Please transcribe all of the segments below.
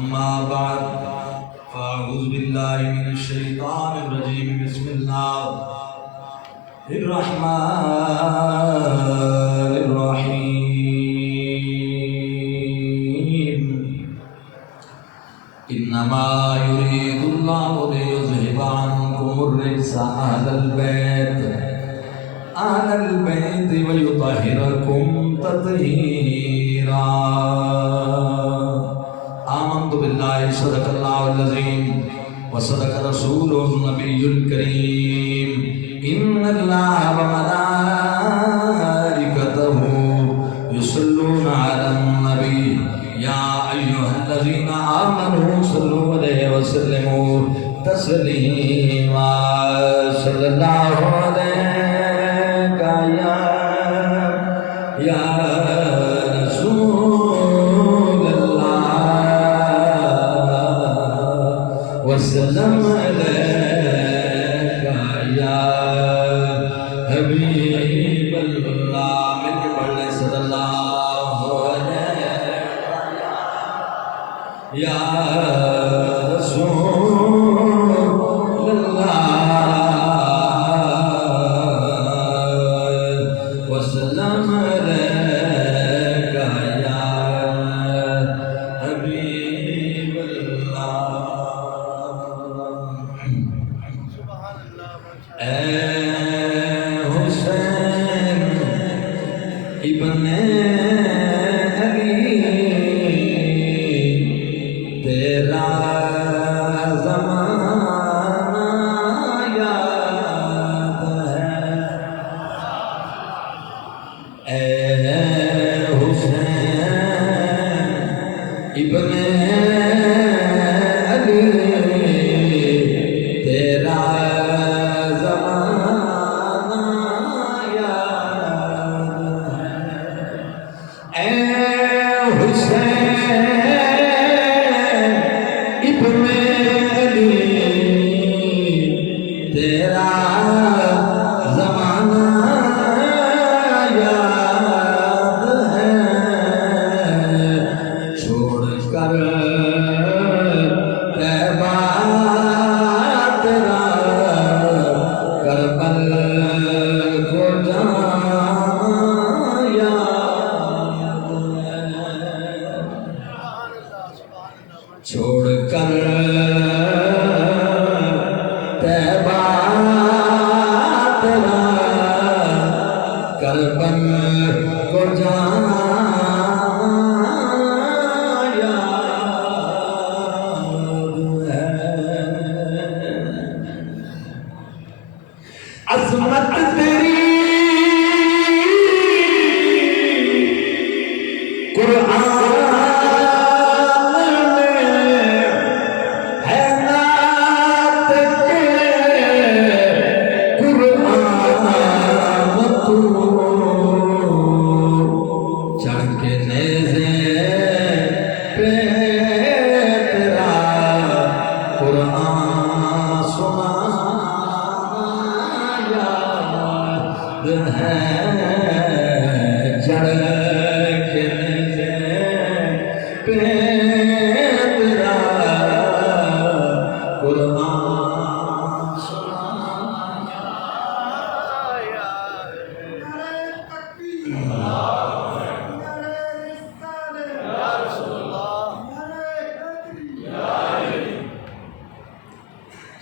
أما بعد فأعوذ بالله من الشيطان الرجيم بسم الله الرحمن الرحيم إنما يريد الله ليذهب عنكم الرجس أهل البيت ويطهركم تطهيرا آمنت بالله صدق الله العظيم وصدق رسوله النبي الكريم إن الله وملائكته يصلون على النبي يا أيها الذين آمنوا صلوا عليه وسلموا تسليما صلى الله عليه يا رسول الله وسلم عليك يا حبيب الله من قبل صلى الله عليه يا رسول الله وسلم عليك يا حبيب الله اے حسین ابن علی تیرا زمانہ یاد ہے اے حسین ابن علی تیرا زمانہ یاد ہے اے حسین ابن علی تیرا زمانہ یاد ہے چھوڑ کر طیبہ تیرا کربل کو جانا یاد ہے چھوڑ کر طیبہ تیرا کربل کو جانا یاد ہے عظمت تیری قرآن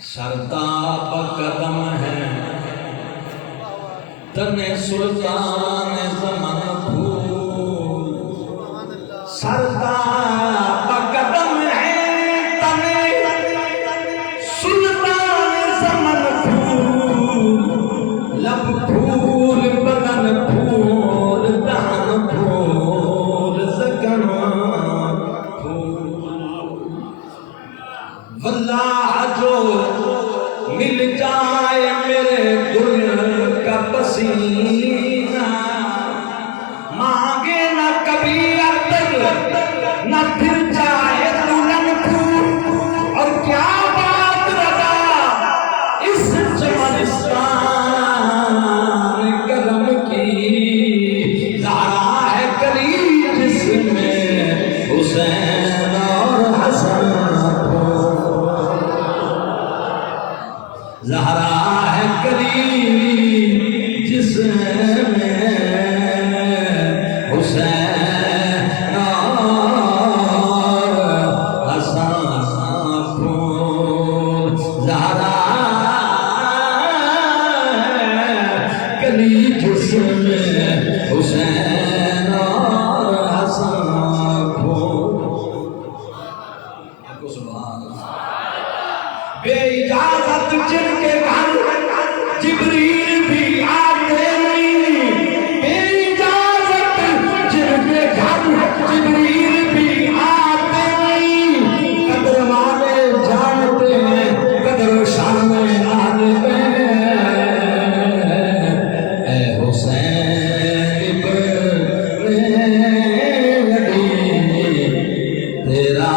شرطاب قدم ہے تن سلطان زمن پھول شرطاب قدم ہے تن سلطان زمن پھول لب پھول بدن پھول دہن پھول زکن پھول واللہ جو مل جائے میرے دل کا پسینہ مانگے نہ کبھی عطر نہ پھر جائے دلہن پھول اور کیا بات رضا اس چمنستان کرم کی زہرا ہے کلی جس میں حسین اور حسن بے اجازت جن کے گھر جبریل بھی آتے نہیں، بے اجازت جن کے گھر جبریل بھی آتے نہیں، قدر والے جانتے ہیں قدر و شان آنے میں، اے حسین ابن علی تیرا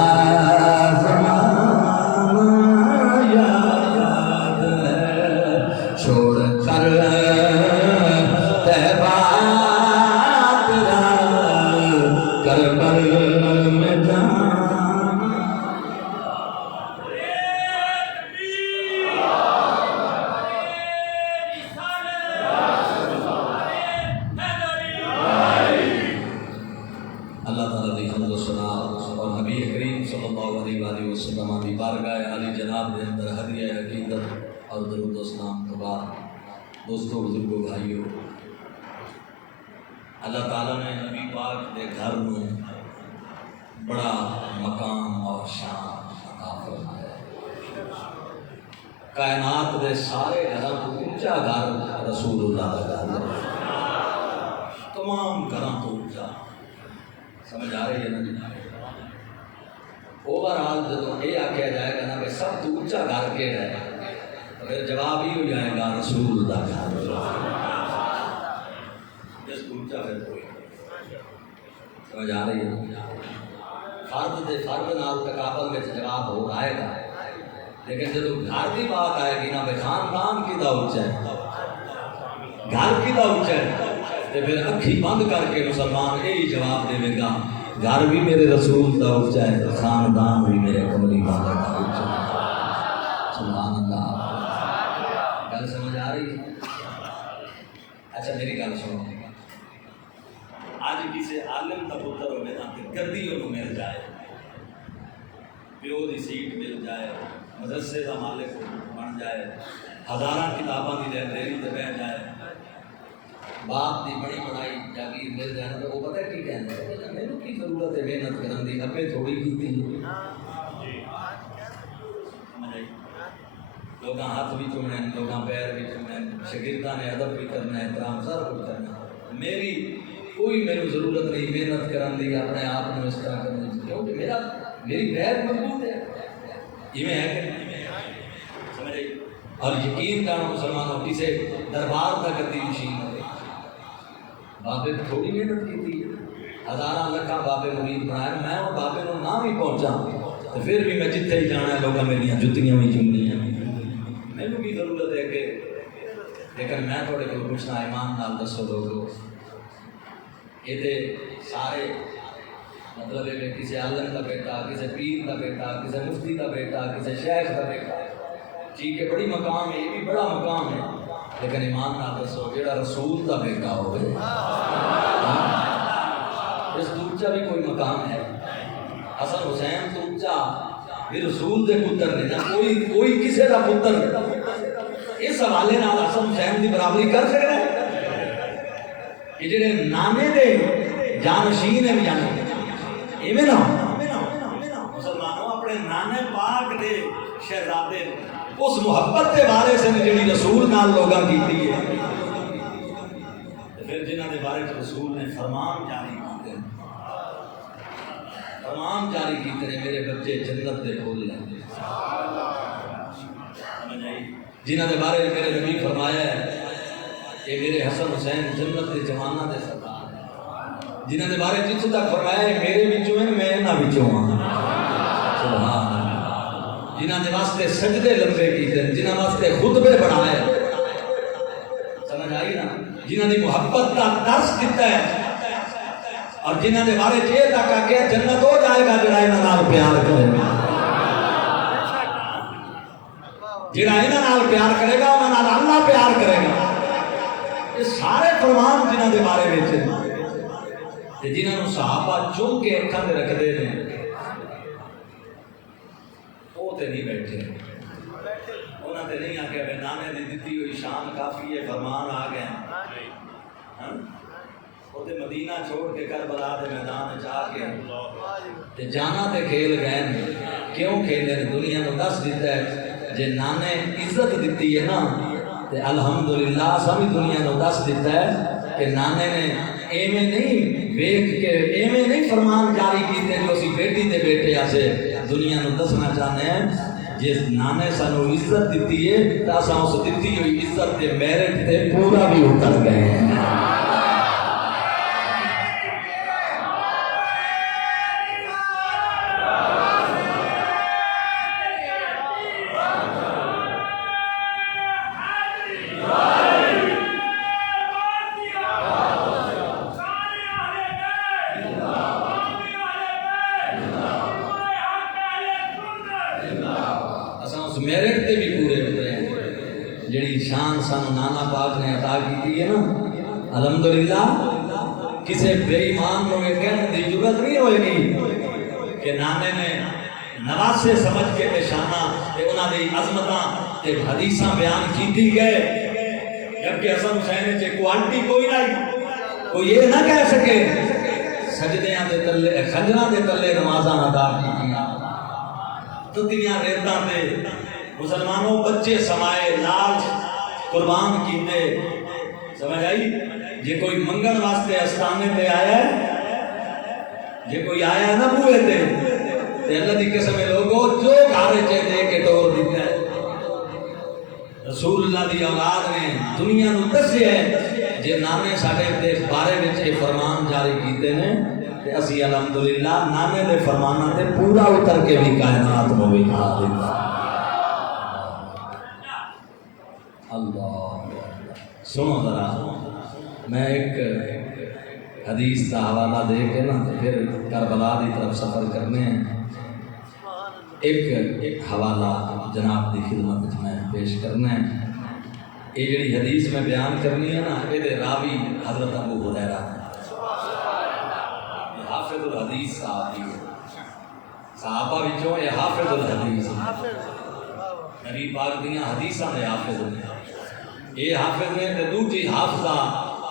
چھوڑ کر طیبہ تیرا کربل میں جانا۔ اللہ تعالیٰ دی حمد و ثنا اور نبی کریم صلی اللہ علیہ وآلہ وسلم دی بارگاہ عالی جناب دے اندر ہدیہ عقیدت اور درود و سلام کے بعد دوستو بزرگو بھائیو، اللہ تعالیٰ نے نبی پاک دے گھر میں بڑا مقام اور شان عطا فرمایا ہے۔ کائنات دے سارے گھراں تو اونچا گھر رسول اللہ کا گھر ہے، تمام گھراں تو اونچا، سمجھ آ رہی ہے نا جی؟ اوورآل جب یہ آکھیا جائے گا نا کہ سب تو اونچا گھر کے ہے، پھر جواب ہی ہو جائے گا رسول اللہ کا گھر، جس کو اونچا پھر کوئی، سمجھ آ رہی ہے؟ فرد دے فرد نال تقابل میں جواب ہو آئے گا، لیکن جب گھر کی بات آئے گی نا بے خاندان کی دا اونچا ہے، گھر کی دا اونچا ہے، تو پھر اکھی بند کر کے مسلمان یہی جواب دے گا گھر بھی میرے رسول دا اونچا ہے، خاندان بھی میرے کملی والے دا اونچا ہے۔ سبحان اللہ، گل سمجھ آ رہی ہے؟ اچھا میری گل سنو، آج کسی عالم کا پتر ہوئے نا گدی انہوں مل جائے، پیو دی سیٹ مل جائے، مدرسے کا مالک بن جائے، ہزاراں کتاباں کی لائبریری تے بیٹھ جائے، باپ دی بڑی بڑائی جاگیر مل جائے تو وہ پتہ کی کہنا ہے میرے کی ضرورت ہے محنت کرن دی، اپنے تھوڑی کی لوگاں ہاتھ بھی چومنے، لوگاں پیر بھی چومنے، شاگرداں نے ادب بھی کرنا ہے، احترام سب کچھ کرنا، میری کوئی میری ضرورت نہیں محنت کرن دی، اپنے آپ کو اس طرح کرنے دی، کیونکہ میری غیر مضبوط ہے، یہ میں ہے کہ سمجھ آئی؟ اور یقین کرنا مسلمانوں کسے دربار کا گدی نشین ہے، بابے تھوڑی محنت کی تھی، ہزاراں لکھاں بابے مرید بنائے، میں اور بابے نو نہ بھی پہنچا تو پھر بھی میں جتنے ہی جانا ہے لوگاں میری جتیاں بھی چومنی ہیں، مینوں بھی ضرورت ہے کہ لیکن میں تھوڑے کو پوچھنا ایمان نال دسو لوگو، یہ تے سارے مطلب ہے کہ کسی عالم کا بیٹا، کسی پیر کا بیٹا، کسی مفتی کا بیٹا، کسی شیخ کا بیٹا، ٹھیک ہے بڑی مقام ہے، یہ بھی بڑا مقام ہے، لیکن ایمان نال دسو جیڑا رسول کا بیٹا ہوئے اس تو اونچا بھی کوئی مقام ہے؟ حسن حسین تو اونچا بھی رسول دے پتر نے نا، کوئی کسے دا پتر اس حوالے نال حسن حسین دی برابری کر سکتا ہے؟ یہ جڑے نانے دے جانشین ہیں جانے ایویں نہ مسلمانوں اپنے نانے پاک دے شہزادے اس محبت کے بارے سے جڑی رسول نال لوگاں کیتی ہے، پھر جنہاں دے بارے رسول نے فرمان جاری کیتے، فرمان جاری کیتے ہیں میرے بچے جنت دے پھول ہیں، سمجھ آئی؟ جنہاں دے بارے میرے نبی فرمایا ہے کہ میرے حسن حسین جنت دے جواناں دے سردار ہیں، جنہاں دے بارے جتھوں تک فرمایا ہے میرے وچوں ہیں میں انہاں وچوں ہاں، سبحان اللہ، جنہاں دے واسطے سجدے لمبے کیتے ہیں، جنہاں واسطے خطبے بڑھائے، سمجھ آئی نا؟ جنہاں دی محبت کا درس دیتا ہے، اور جنہاں دے بارے یہ تک آ کے جنت ہو جائے گا جڑا انہاں نال پیار کرے گا، جڑا انہاں نال پیار کرے گا انہاں نال اللہ پیار کرے گا، یہ سارے فرمان جنہاں دے بارے وچ تے جنہاں نوں صحابہ چون کے اکھاں تے رکھدے نے وہ تے نہیں بیٹھے، انہاں تے نہیں آکھیا کہ نانے دی دتی ہوئی شان کافی ہے فرمان آ گئے، وہ تے مدینہ چھوڑ کے کربلا دے میدان جا کے تے جانا تے کھیل گئے، کیوں کھیلے نے دنیا نوں دس دیتا ہے جے نانے عزت دیتی ہے نا تے الحمدللہ سبھی دنیا نو دس دیتا ہے کہ نانے نے ایویں نہیں ویکھ کے ایویں نہیں فرمان جاری کیتے جو اسی بیٹی دے بیٹے آسے دنیا نو دسنا چاہتے ہیں جس نانے سانو عزت دیتی ہے تا اساں اس دیتی ہوئی عزت تے میرٹ تے پورا بھی اتر گئے ہیں میرٹ تے بھی پورے ہوتے ہیں جڑی شان سانو نانا پاک نے عطا کی ہے نا الحمدللہ کسے بے ایمان کو یہ کہنے دی ضرورت نہیں ہوئے گی کہ نانے نے نواسے سمجھ کے شانہ تے انہاں دی عظمتاں تے حدیثاں بیان کیتی گئے جبکہ حسن حسین چے کوالٹی کوئی نہیں کوئی یہ نہ کہہ سکے سجدیاں دے تلے خنجراں دے تلے نمازاں ادا کیتیاں تتیاں ریتاں تے مسلمانوں بچے سمائے لال قربان کیتے سمجھ آئی جے کوئی منگن واسطے استانے تے آیا ہے جے کوئی آیا ہے نا بوئے تے اللہ دی قسم لوگوں جو گھارے چے دے کے ٹور دیتا ہے رسول اللہ دی اولاد نے دنیا نو دسیا ہے جے نانے ساڈے تے بارے وچ یہ فرمان جاری کیتے نے تے اسی الحمدللہ نانے دے فرماناں تے پورا اتر کے بھی کائنات نو وکھا دیتا اللہ سنو ذرا میں ایک حدیث کا حوالہ دے کے نا پھر کربلا کی طرف سفر کرنے ہیں ایک حوالہ جناب کی خدمت میں پیش کرنا ہے یہ جڑی حدیث میں بیان کرنی ہے نا یہ راوی حضرت ابو ہریرہ حافظ الحدیث صحابی صحابہ وچوں یہ حافظ الحدیث نبی پاک دیاں حدیثاں دے حافظ نے یہ حافظ نے تے دوجی حافظہ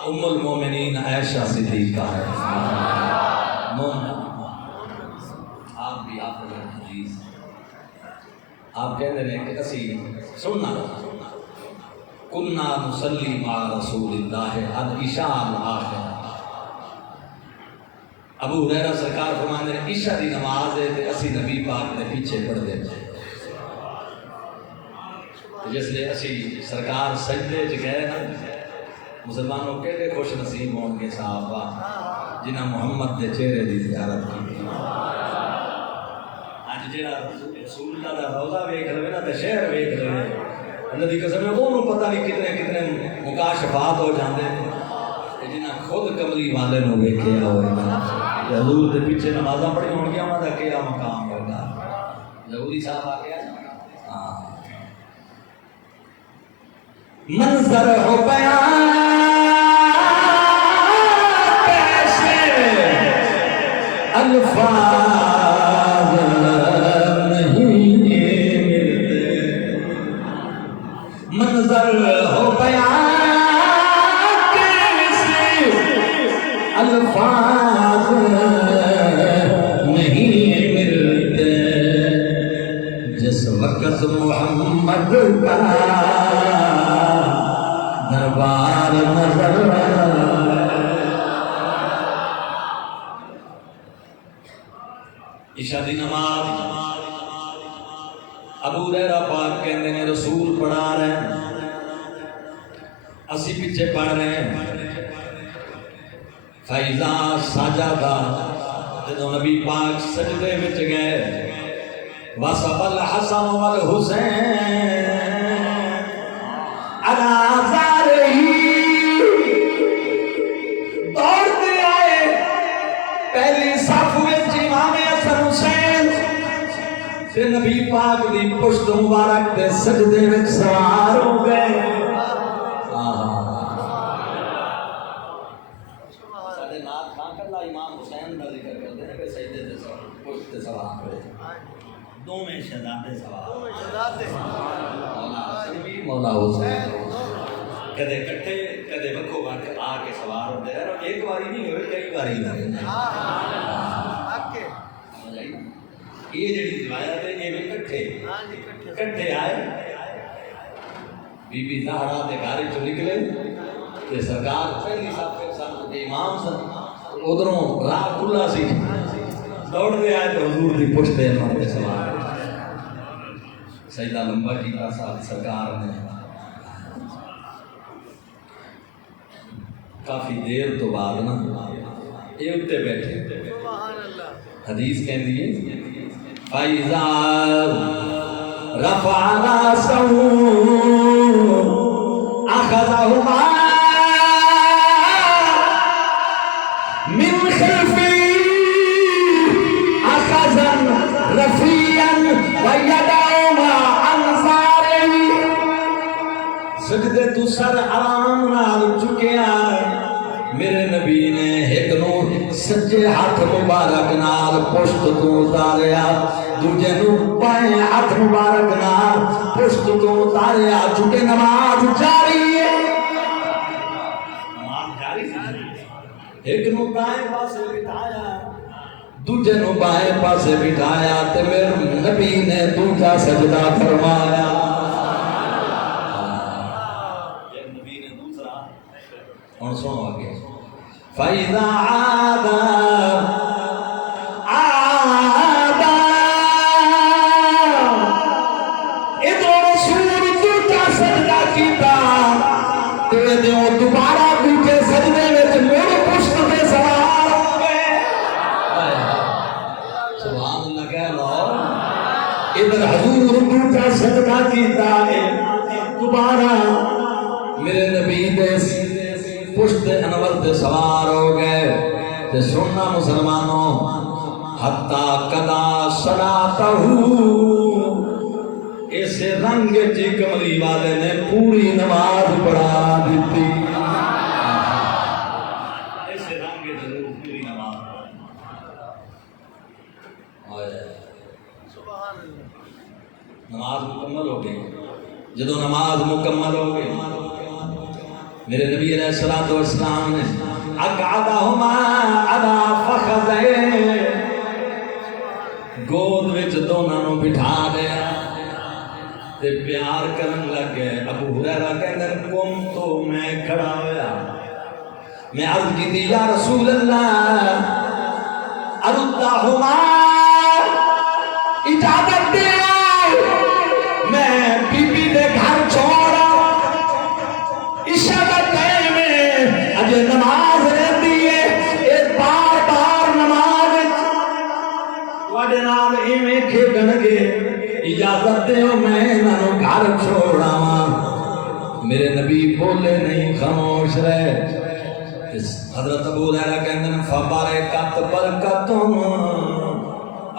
ام المومنین عائشہ صدیقہ ہے آپ بھی حافظ الحدیث آپ کہتے ہیں کہ اسی سننا کننا نصلی مع رسول اللہ العشاء الآخر ابو ہریرہ سرکار فرماندے ہیں عشاء دی نماز ہے تے اسی نبی پاک دے پیچھے پڑھ دے جس لئے اسی سرکار سجدے چ گئے نا مسلمانوں کہتے خوش نصیب ہون گے صحابہ جنہاں محمد دے چہرے دی زیارت کی اج جڑا رسول اللہ دا روضہ ویکھ لوے نا تے شہر ویکھ لوے اللہ دی قسم ہے وہ پتہ نہیں کتنے مکاشفات ہو جاندے تے جنہاں خود کملی والے نو ویکھیا ہوئے نا حضور دے پیچھے نمازاں پڑھی ہون گیا انہاں دا کیا مقام ہوگا ضروری صاحب آ گیا ہاں منظر ہو بیان کیسے الفاظ نہیں ملتے منظر ہو بیان کیسے الفاظ نہیں ملتے جس وقت محمد کا دربار نظر عشاء دی نماز ابو ہریرہ پاک کہندے نے رسول پڑھا رہے ہیں اسی پیچھے پڑھ رہے ہیں فیضا ساجدہ جدو نبی پاک سجدے وچ گئے وصف الحسن والحسین دوڑتے آئے پہلی صف وچ امام حسن حسین تے نبی پاک دی پشت مبارک تے سجدے وچ سوار ہو گئے ساڈے نال کھان کلا امام حسین دا ذکر کرتے ہیں کہ سجدے تے پشت تے سوار ہوئے دوویں شہزادے سوار مولا حسین کدے کٹھے کدے وکھو وکھ آ کے سوار ہوتے ہیں ایک باری نہیں ہوئے کئی باری ہوئے یہ جڑی روایت ہے یہ کٹھے آئے بی بی زہرا کے گھر چ نکلے تے سرکار پہلی صف کے ساتھ امام سن ادھروں راہ کھلا سی دوڑتے آئے تو حضور دی پشت تے مارتے سوار سجدہ لمبا کیتا ساتھ سرکار نے کافی دیر تو بعد نا یہ اتنے بیٹھے حدیث کہندی ہے فَإِذَا رَفَعَ رَأْسَهُ أَخَذَهُمَا مِنْ خِلْفِهِ أَخَذًا رَفِيًّا وَيَدَعُهُمَا عَنْ ظَهْرِهِ سجدے تو سر آرام نال چکیا میرے نبی نے ایک نو سجے ہاتھ مبارک نال پشت تو اتاریا دوجے نو بائیں ہاتھ مبارک نال پشت تو اتاریا چونکہ نماز جاری ہے ایک نو دائیں پاسے بٹھایا دوجے نو بائیں پاسے بٹھایا تے میرے نبی نے دوجا سجدہ فرمایا اور سو آگے فَإِذَا عَادَ ادھر رسول دوجا سجدہ کیتا تے دیو دوبارہ دوجے سجدے وچ میرے پشت تے سوار ہو گئے سبحان اللہ کہہ لو ادھر حضور دوجا سجدہ کیتا ہے دوبارہ میرے نبی دے پشت انور تے سوار ہو گئے تے سننا مسلمانوں حتی قضا صلاتہ اسے رنگ جی کملی والے نے پوری نماز پڑھا دیتی اسے رنگ ضرور پوری نماز نماز مکمل ہو گئی جدو نماز مکمل ہو گئی میرے نبی علیہ الصلوۃ والسلام نے اقعدہما علی فخذین گود وچ دونوں نوں بٹھا دیا تے پیار کرن لگ گئے ابو ہریرہ کہندے قوم تو میں کھڑا ہویا میں عرض کی یا رسول اللہ اردہما اجازت دے میں بی بی دے گھر چھوڑا عشاء کا ٹائم ہے اجے نماز رہتی ہے ایک بار بار نماز تواڈے نال ایویں کھیڈن گے اجازت دیو میں انہاں گھر چھوڑاواں میرے نبی بولے نہیں خاموش رہے حضرت ابو ہریرہ کہندے نے فبرکت برکتوں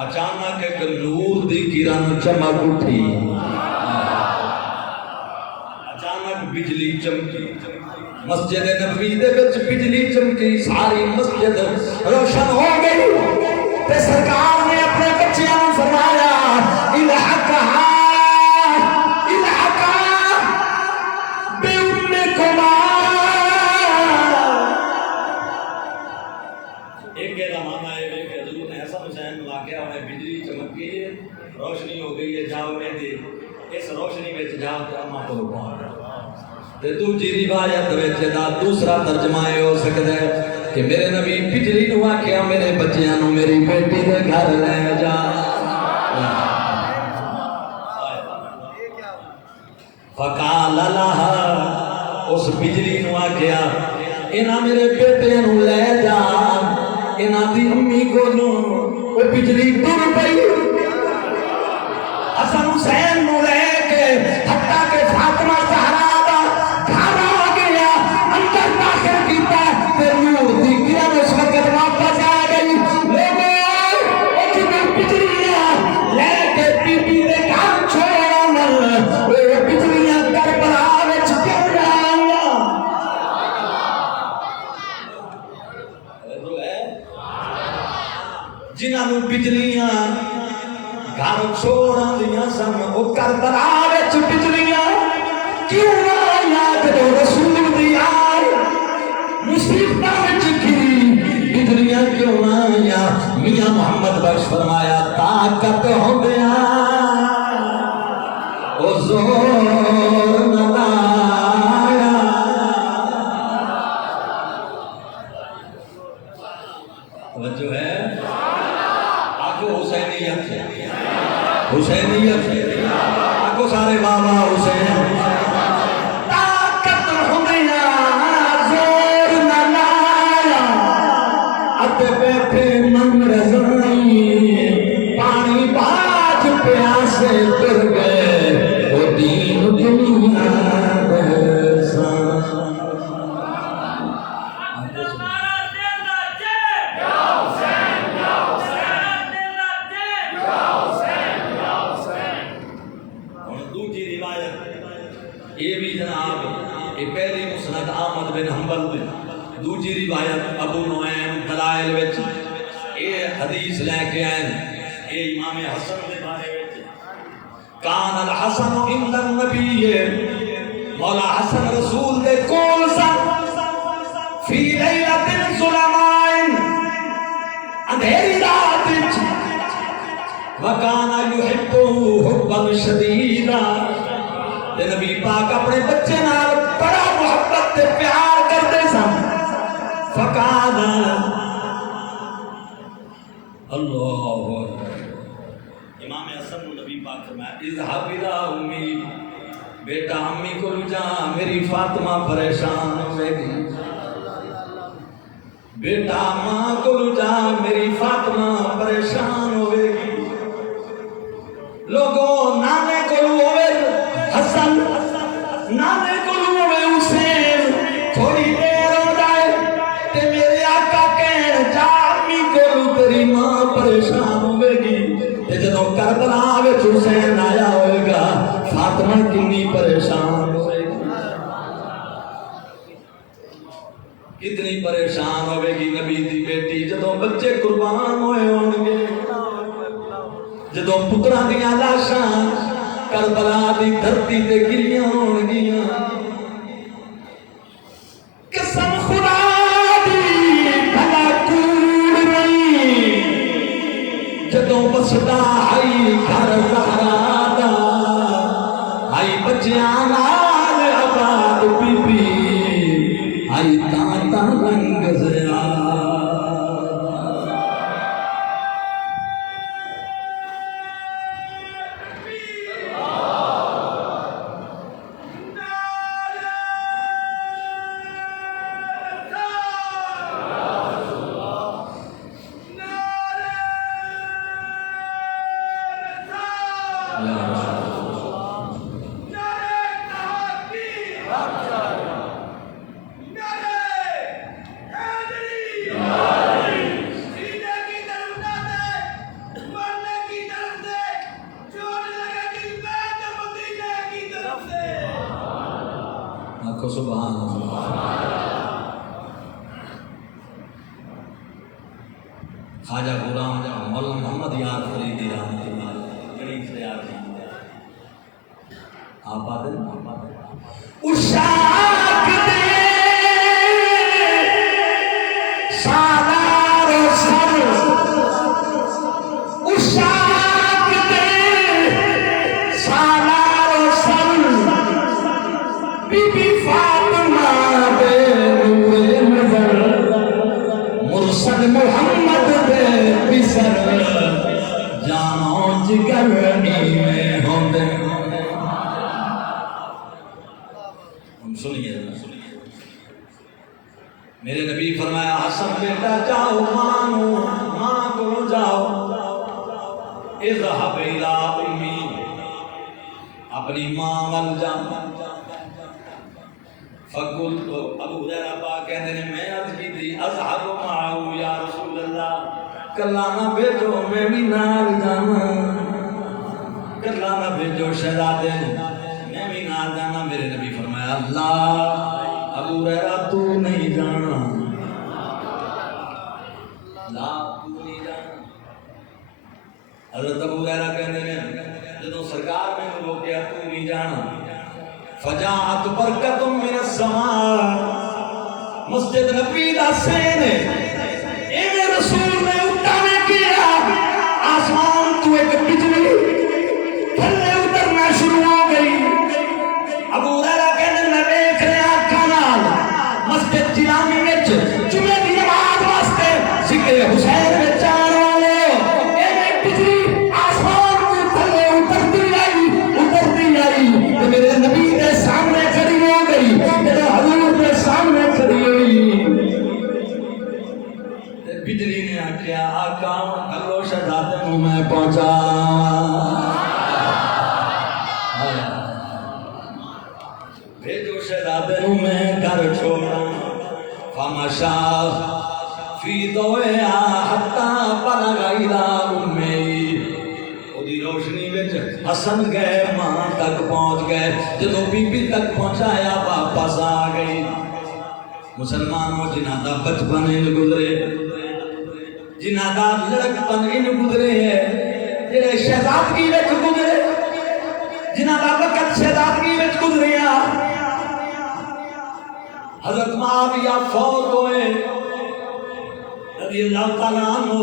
اچانک ایک نور دی کرن چمک اٹھی اچانک بجلی چمکی مسجد نبوی دے وچ بجلی چمکی ساری مسجد روشن ہو گئی تے سرکار نے اپنے بچیاں نوں فرمایا الحقھا بِأُمِّكُمَا ایک گیلا مانا ہے کہ حضور نے حسن حسین واقعہ میں بجلی چمکی ہے روشنی ہو گئی ہے جاؤ میں دے اس روشنی میں جاؤ تے اما کو پہنچ تے دوسری روایت وچ دا دوسرا ترجمہ ہو سکدا ہے کہ میرے نبی بجلی نو آکھیا میرے بچیاں نو میری بیٹی دے گھر لے جا فقال لها اس بجلی نو آکھیا انہاں میرے بیٹے نو لے جا انہاں دی امی کولوں او بجلی ٹر پئی حسن حسین نو لے کے حتیٰ کہ فاطمہ زہرا دا گھر آ گیا اندر داخل کیتا تے نور دی کرن اس وقت واپس آ گئی لوگوں اٹھ کے بجلیاں لے کے بی بی دے گھر چھوڑن او بجلیاں کربلا وچ کیوں آئیاں جنہاں نوں بجلیاں گھر چھوڑاں دیاں سن او کربلا وچ بجلیاں کیوں آئیاں جدوں رسول دی آئی مصیبتاں وچ گھری بجلیاں کیوں آئیاں میاں میاں محمد بخش فرمایا طاقت ہوندیا او زور نہ لایا توجہ ہے آگو حسینیت ہے حسینیت ہے آگو سارے بابا حسین طاقت ہوندیا زور نہ لایا اتے بیٹھے من رضائی پانی باج پیاسے تر گئے وہ دین دنیا یہ بھی جناب یہ پہلی مسند احمد بن حنبل دوجی روایت ابو نعیم دلائل وچ یہ حدیث لے کے آئے یہ امام حسن دے بارے وچ کان الحسن عند النبی مولا حسن رسول دے کول سن فی لیلۃ ظلماء اندھیری رات وچ وکان یحبہ حبا شدیدا تے نبی پاک اپنے بچے نال بڑا محبت تے پیار کرتے سن فقال اللہ امام حسن نبی پاک فرمایا اذهب الى امی بیٹا امی کو جا میری فاطمہ پریشان ہوئے گی بیٹا ماں کو جا میری فاطمہ پریشان ہوئے گی لوگوں نانے کو ہوئے حسن نانے کو ہوئے حسین تھوڑی دیر ہو جائے تے میرے آقا کہن جا امی کو تیری ماں پریشان ہوئے گی تے جدوں کربلا وچ حسین آیا ہوئے گا فاطمہ کتنی پریشان ہوئے گی کتنی پریشان ہوئے گی نبی دی بیٹی جدوں بچے قربان ہوئے ہون گے جدوں پتراں دیاں لاشاں کربلا دی دھرتی تے گریاں ہون گیاں قسم خدا دی بھلا کوڑ نہیں جدوں بسدا آئی گھر زہرا دا آئی بچیاں نال آباد بی بی آئی تانتا رنگ زیادہ سبحان اللہ خواجہ غلام مولانا محمد یار فریدی رحمۃ اللہ بڑی فریاد ہے آپ آتے اشاق دے سالار سر اشاق دے سالار سر بی بی فاطمہ دے روئے نظر مرسل محمد دے بسر جانوں جگر میں ہوندے سنیے میرے نبی فرمایا حسن بیٹا جاؤ ماں کو جاؤ اذهب الى امی اپنی ماں ول جا فقل تو ابو ہریرہ پاک کہتے ہیں میں عرض کی تھی اذهب معه یا رسول اللہ کلا نہ بھیجو میں بھی نال جانا کلا نہ بھیجو شہزادے میں بھی نال جانا میرے نبی فرمایا اللہ ابو ہریرہ تو نہیں جانا لا تو نہیں جانا حضرت ابو ہریرہ کہتے ہیں جدوں سرکار میں روکیا تو نہیں جانا فجاءت برکت من السماء مسجد نبی دا سین اے رسول نے اٹھانے کیا دی روشنی وچ حسن گئے ماں تک پہنچ گئے جدوں بی بی تک پہنچایا واپس آ گئی مسلمانوں جنہاں دا بچپن ان گزرے جنہاں دا لڑکپن ان گزرے ہے جڑے شہزادگی وچ گزرے جنہاں دا وقت شہزادگی وچ گزریا حضرت معاویہ فوت ہوئے رضی اللہ تعالیٰ عنہ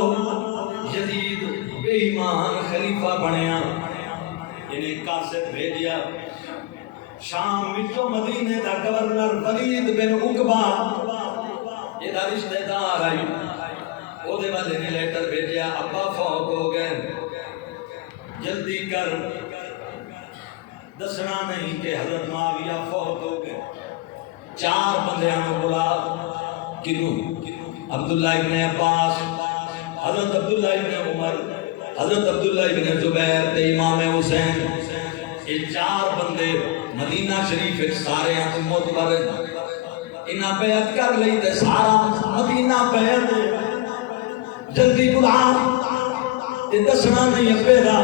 یزید بے ایمان خلیفہ بنیا انہیں قاصد بھیجیا شام وچوں مدینے دا گورنر ولید بن عقبہ یہ دا رشتہ دار آئی او دے والے نے لیٹر بھیجیا ابا فوت ہو گئے جلدی کر دسنا نہیں کہ حضرت معاویہ فوت ہو گئے 4 بندیاں کو بلا کنوں عبداللہ ابن عباس حضرت عبداللہ ابن عمر حضرت عبداللہ ابن زبیر تے امام حسین یہ 4 بندے مدینہ شریف سارے ہیں معتبر انہاں بیعت کر لئی تے سارا مدینہ بیعت جلدی بلا تے دسنا نہیں ابے دا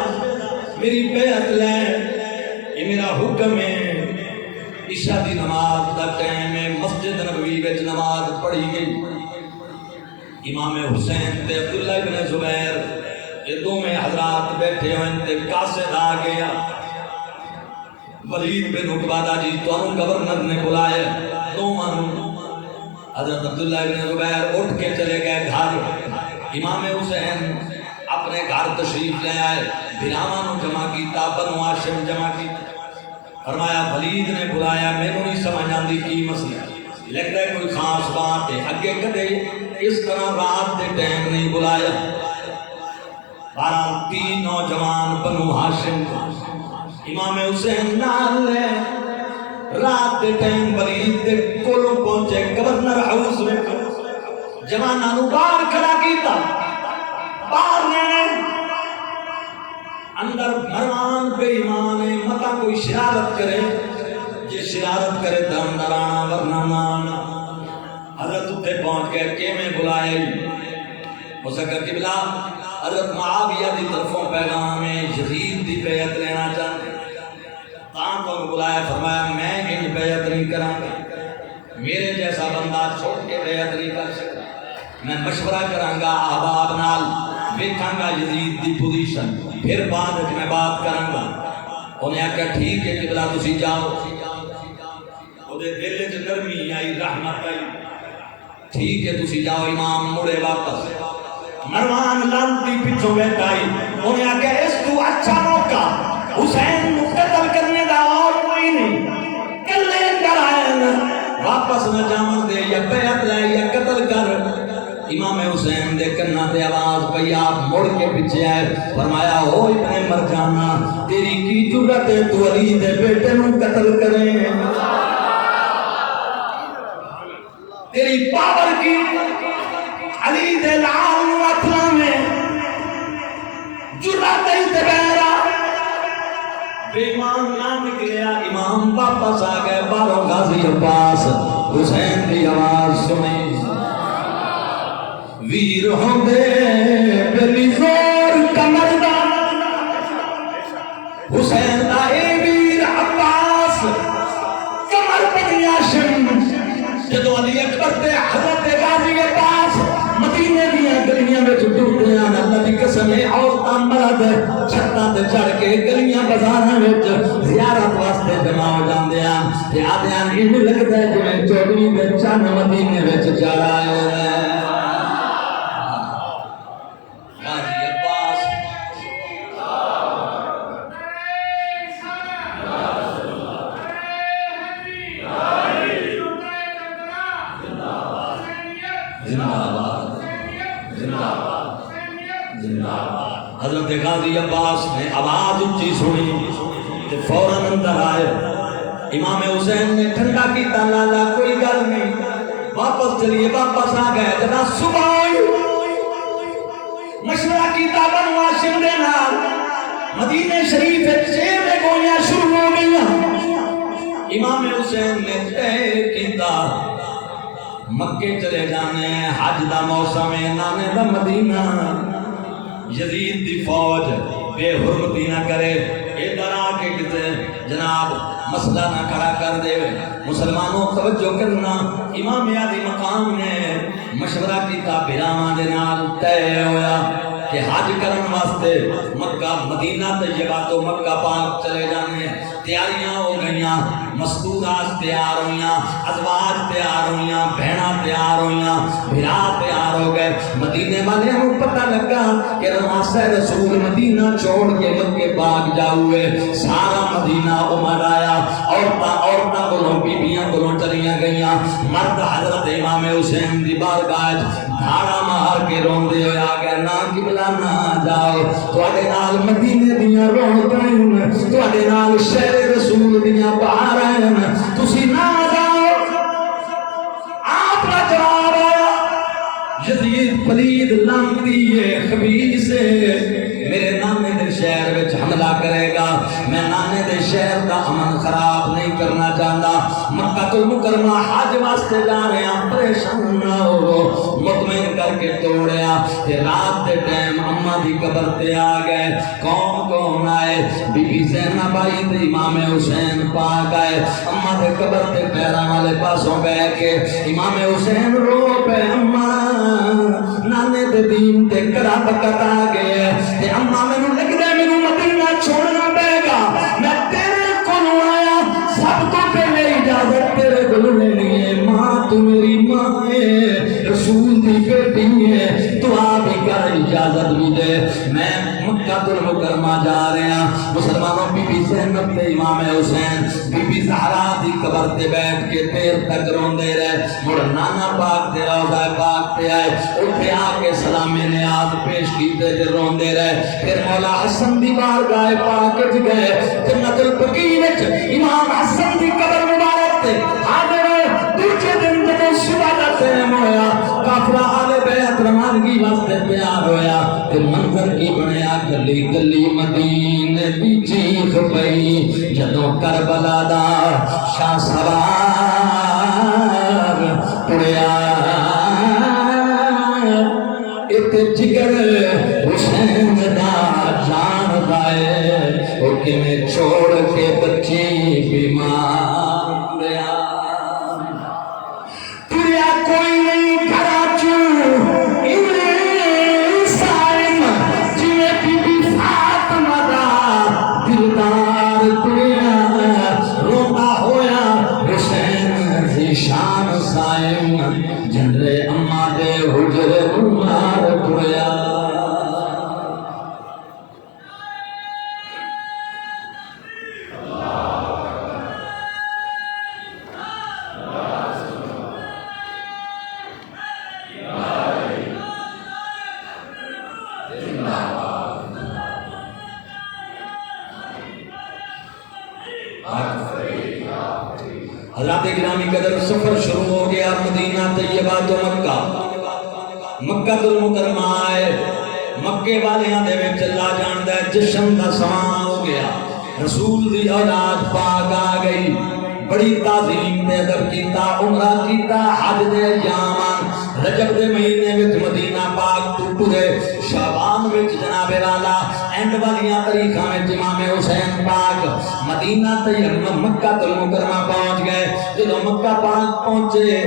میری بیعت لے یہ میرا حکم ہے عشاء دی نماز دا ٹائم ہے مسجد نبوی وچ نماز پڑھی گئی امام حسین تے عبداللہ ابن زبیر یہ دونوں حضرات بیٹھے ہوئے تے قاصد آ گیا ولید بن عقبہ دا جی تانوں گورنر نے بلایا دونوں حضرت عبداللہ ابن زبیر اٹھ کے چلے گئے گھر امام حسین اپنے گھر تشریف لے آئے بھراواں نو جمع کیتا بنو ہاشم جمع کیتا فرمایا ولید نے بلایا مینوں نہیں سمجھ آندی کی مسئلہ لگتا ہے کوئی خاص بات ہے اگے کدے اس طرح رات دے ٹائم نہیں بلایا 3 نوجوان بنو ہاشم امام حسین نال لے رات دے ٹائم ولید دے کولوں پہنچے گورنر ہاؤس وچ جواناں نو باہر کھڑا کیتا باہر نے اندر مروان بے ایمان ہے متا کوئی شرارت کرے جے شرارت کرے تو اندر آنا ورنہ نہ آنا حضرت اتنے پہنچ گئے کیویں بلائے ہو سکا قبلہ حضرت معاویہ دی طرفوں پیغام ہے یزید دی بیعت لینا چاہتے تاں تو بلایا فرمایا میں ان بیعت نہیں کراں گا میرے جیسا بندہ چھوڑ کے بیعت نہیں کر سکتا میں مشورہ کراں گا احباب نال دیکھاں گا یزید دی پوزیشن پھر بعد میں بات کراں گا انہیں آکھا ٹھیک ہے قبلہ تسی جاؤ وہ دے دل وچ نرمی آئی رحمت آئی ٹھیک ہے تسی جاؤ امام مڑے واپس مروان لانتی پیچھوں بیٹھ آئی انہیں آکھا اس تو اچھا موقع حسین کو قتل کرنے دا اور کوئی نہیں کلے کر آئے واپس نہ جامن دے یا بیعت لے یا قتل کر امام حسین دے کنا تے آواز پئی آپ مڑ کے پیچھے آئے فرمایا او ابن مرجانہ تیری کی جرت ہے تو علی دے بیٹے نو قتل کریں تیری پاور کی علی دے لال اطلا میں جرت ہے تیرا بیمان نہ نکلیا امام واپس آ گئے باہروں غازی عباس حسین دی آواز سنی ویر ہوندے بلی زور کمردہ حسین دا اے ویر عباس کمر بنی ہاشم جدو علی اکبر تے حضرت غازی کے پاس مدینے دیاں گلیاں وچ ٹرتے ہیں اللہ دی قسم ہے عورتاں مرد چھتاں تے چڑھ کے گلیاں بازاراں وچ زیارت واسطے جمع ہو جاندے ہیں تے آدھے ہیں انج لگدا ہے جویں 24 دے چن مدینے وچ چڑھ آئے حضرت غازی عباس نے آواز اونچی سنی تے فوراً اندر آئے امام حسین نے ٹھنڈا کیتا لالا کوئی گل نہیں واپس چلیے واپس آ گئے جنا صبح ہوئی مشورہ کیتا بنو ہاشم دے نال مدینے شریف وچ شیر دے گولیاں شروع ہو گئیاں امام حسین نے طے کیتا مکے چلے جانے حج دا موسم ہے نانے دا مدینہ یزید دی فوج بے حرمتی نہ کرے، ادھر آ کے کسی جناب مسئلہ نہ کھڑا کر دے۔ مسلمانوں توجہ کرنا، امام علی مقام نے مشورہ کیتا، بھراواں دے نال طے ہویا کہ حج کرن واسطے مکہ مدینہ طیبہ تو مکہ پاک چلے جانے۔ تیاریاں ہو گئیاں، مستورات تیار ہوئیاں، ازواج تیار ہوئیاں، بہناں تیار ہوئیاں، بھرا تیار ہو گئے۔ مدینے والے کو پتہ لگا کہ نواسہ رسول مدینہ چھوڑ کے مکے پاک جاؤے۔ سارا مدینہ امر آیا، عورتاں کولوں بیبیاں کولوں چلیاں گئیاں، مرد حضرت امام حسین دی بارگاہ دھاڑا مار کے روندے ہوئے آ گئے، نہ قبلہ نہ جاؤ، تواڈے نال مدینے دیاں رونقاں ہیں، تواڈے نال شہر رسول دیاں بہاراں ہیں، تسی نہ جاؤ۔ آپ کا جواب آیا، یزید پلید لعنتی ہے، خبیث ہے، میرے نانے دے شہر وچ حملہ کرے گا، میں نانے دے شہر دا امن خراب نہیں کرنا چاہتا، مکہ المکرمہ حج واسطے جا رہے ہیں، پریشان نہ ہو، مطمئن کر کے توڑیا۔ تے رات دے ٹائم اماں دی قبر تے آ گئے، کون آئے؟ بی بی زینب آئی تے امام حسین پاک آئے، اماں دے قبر تے پیراں والے پاسوں بیٹھ کے امام حسین رو پے، اماں نانے دے دین تے کرا بکت آ گئے، تے اماں مینوں لگدا مینوں مدینہ چھوڑنا پے گا، میں تیرے کول آیا، سب تو پہلے اجازت تیرے کول لینی ہے، ماں تو میری ماں ہے، رسول دی بیٹی ہے، تو آ بھی کر اجازت بھی دے، میں مکہ المکرمہ جا رہے ہیں۔ مسلمانوں بی بی زینب تے امام حسین بی بی زہرا دی قبر تے بیٹھ کے دیر تک روندے رہے، مڑ نانا پاک تے روضہ پاک تے آئے، اٹھے آ کے سلام نیاز پیش کیتے تے روندے رہے، پھر مولا حسن دی بارگاہ پاک وچ گئے، جنت البقیع وچ امام حسن دی قبر مبارک تے حاضر ہوئے۔ دوسرے دن جب صبح دا ٹائم ہویا، قافلہ آل بیت روانگی واسطے تیار ہویا، تے منظر کی بنیا، گلی گلی مدینے دی چیخ پئی، جدوں کربلا دا شاہ سوار ٹریا، ایک جگر حسین دا جان دائے، او کیویں چھوڑ کے بچی بیمار ٹریا، ٹریا کوئی نہیں گھراں چوں سائم، جویں بی بی فاطمہ دا دلدار ٹریا، روندا ہویا حسین دی شان سائم، جنرے اماں دے حجرے مار ٹریا۔ حضرات گرامی قدر، سفر شروع ہو گیا، مدینہ طیبہ تو مکہ المکرمہ آئے، مکے والیاں دے وچ اللہ جاندا ہے جشن دا سماں ہو گیا، رسول دی اولاد پاک آ گئی، بڑی تعظیم تے ادب کیتا، عمرہ کیتا، حج دے ایام، رجب دے مہینے وچ مدینہ پاک تو ٹرے، شعبان وچ جناب والا اینڈ والیاں تاریخاں وچ امام حسین پاک مدینہ طیبہ مکہ المکرمہ پہنچ گئے۔ جدوں مکہ پاک پہنچے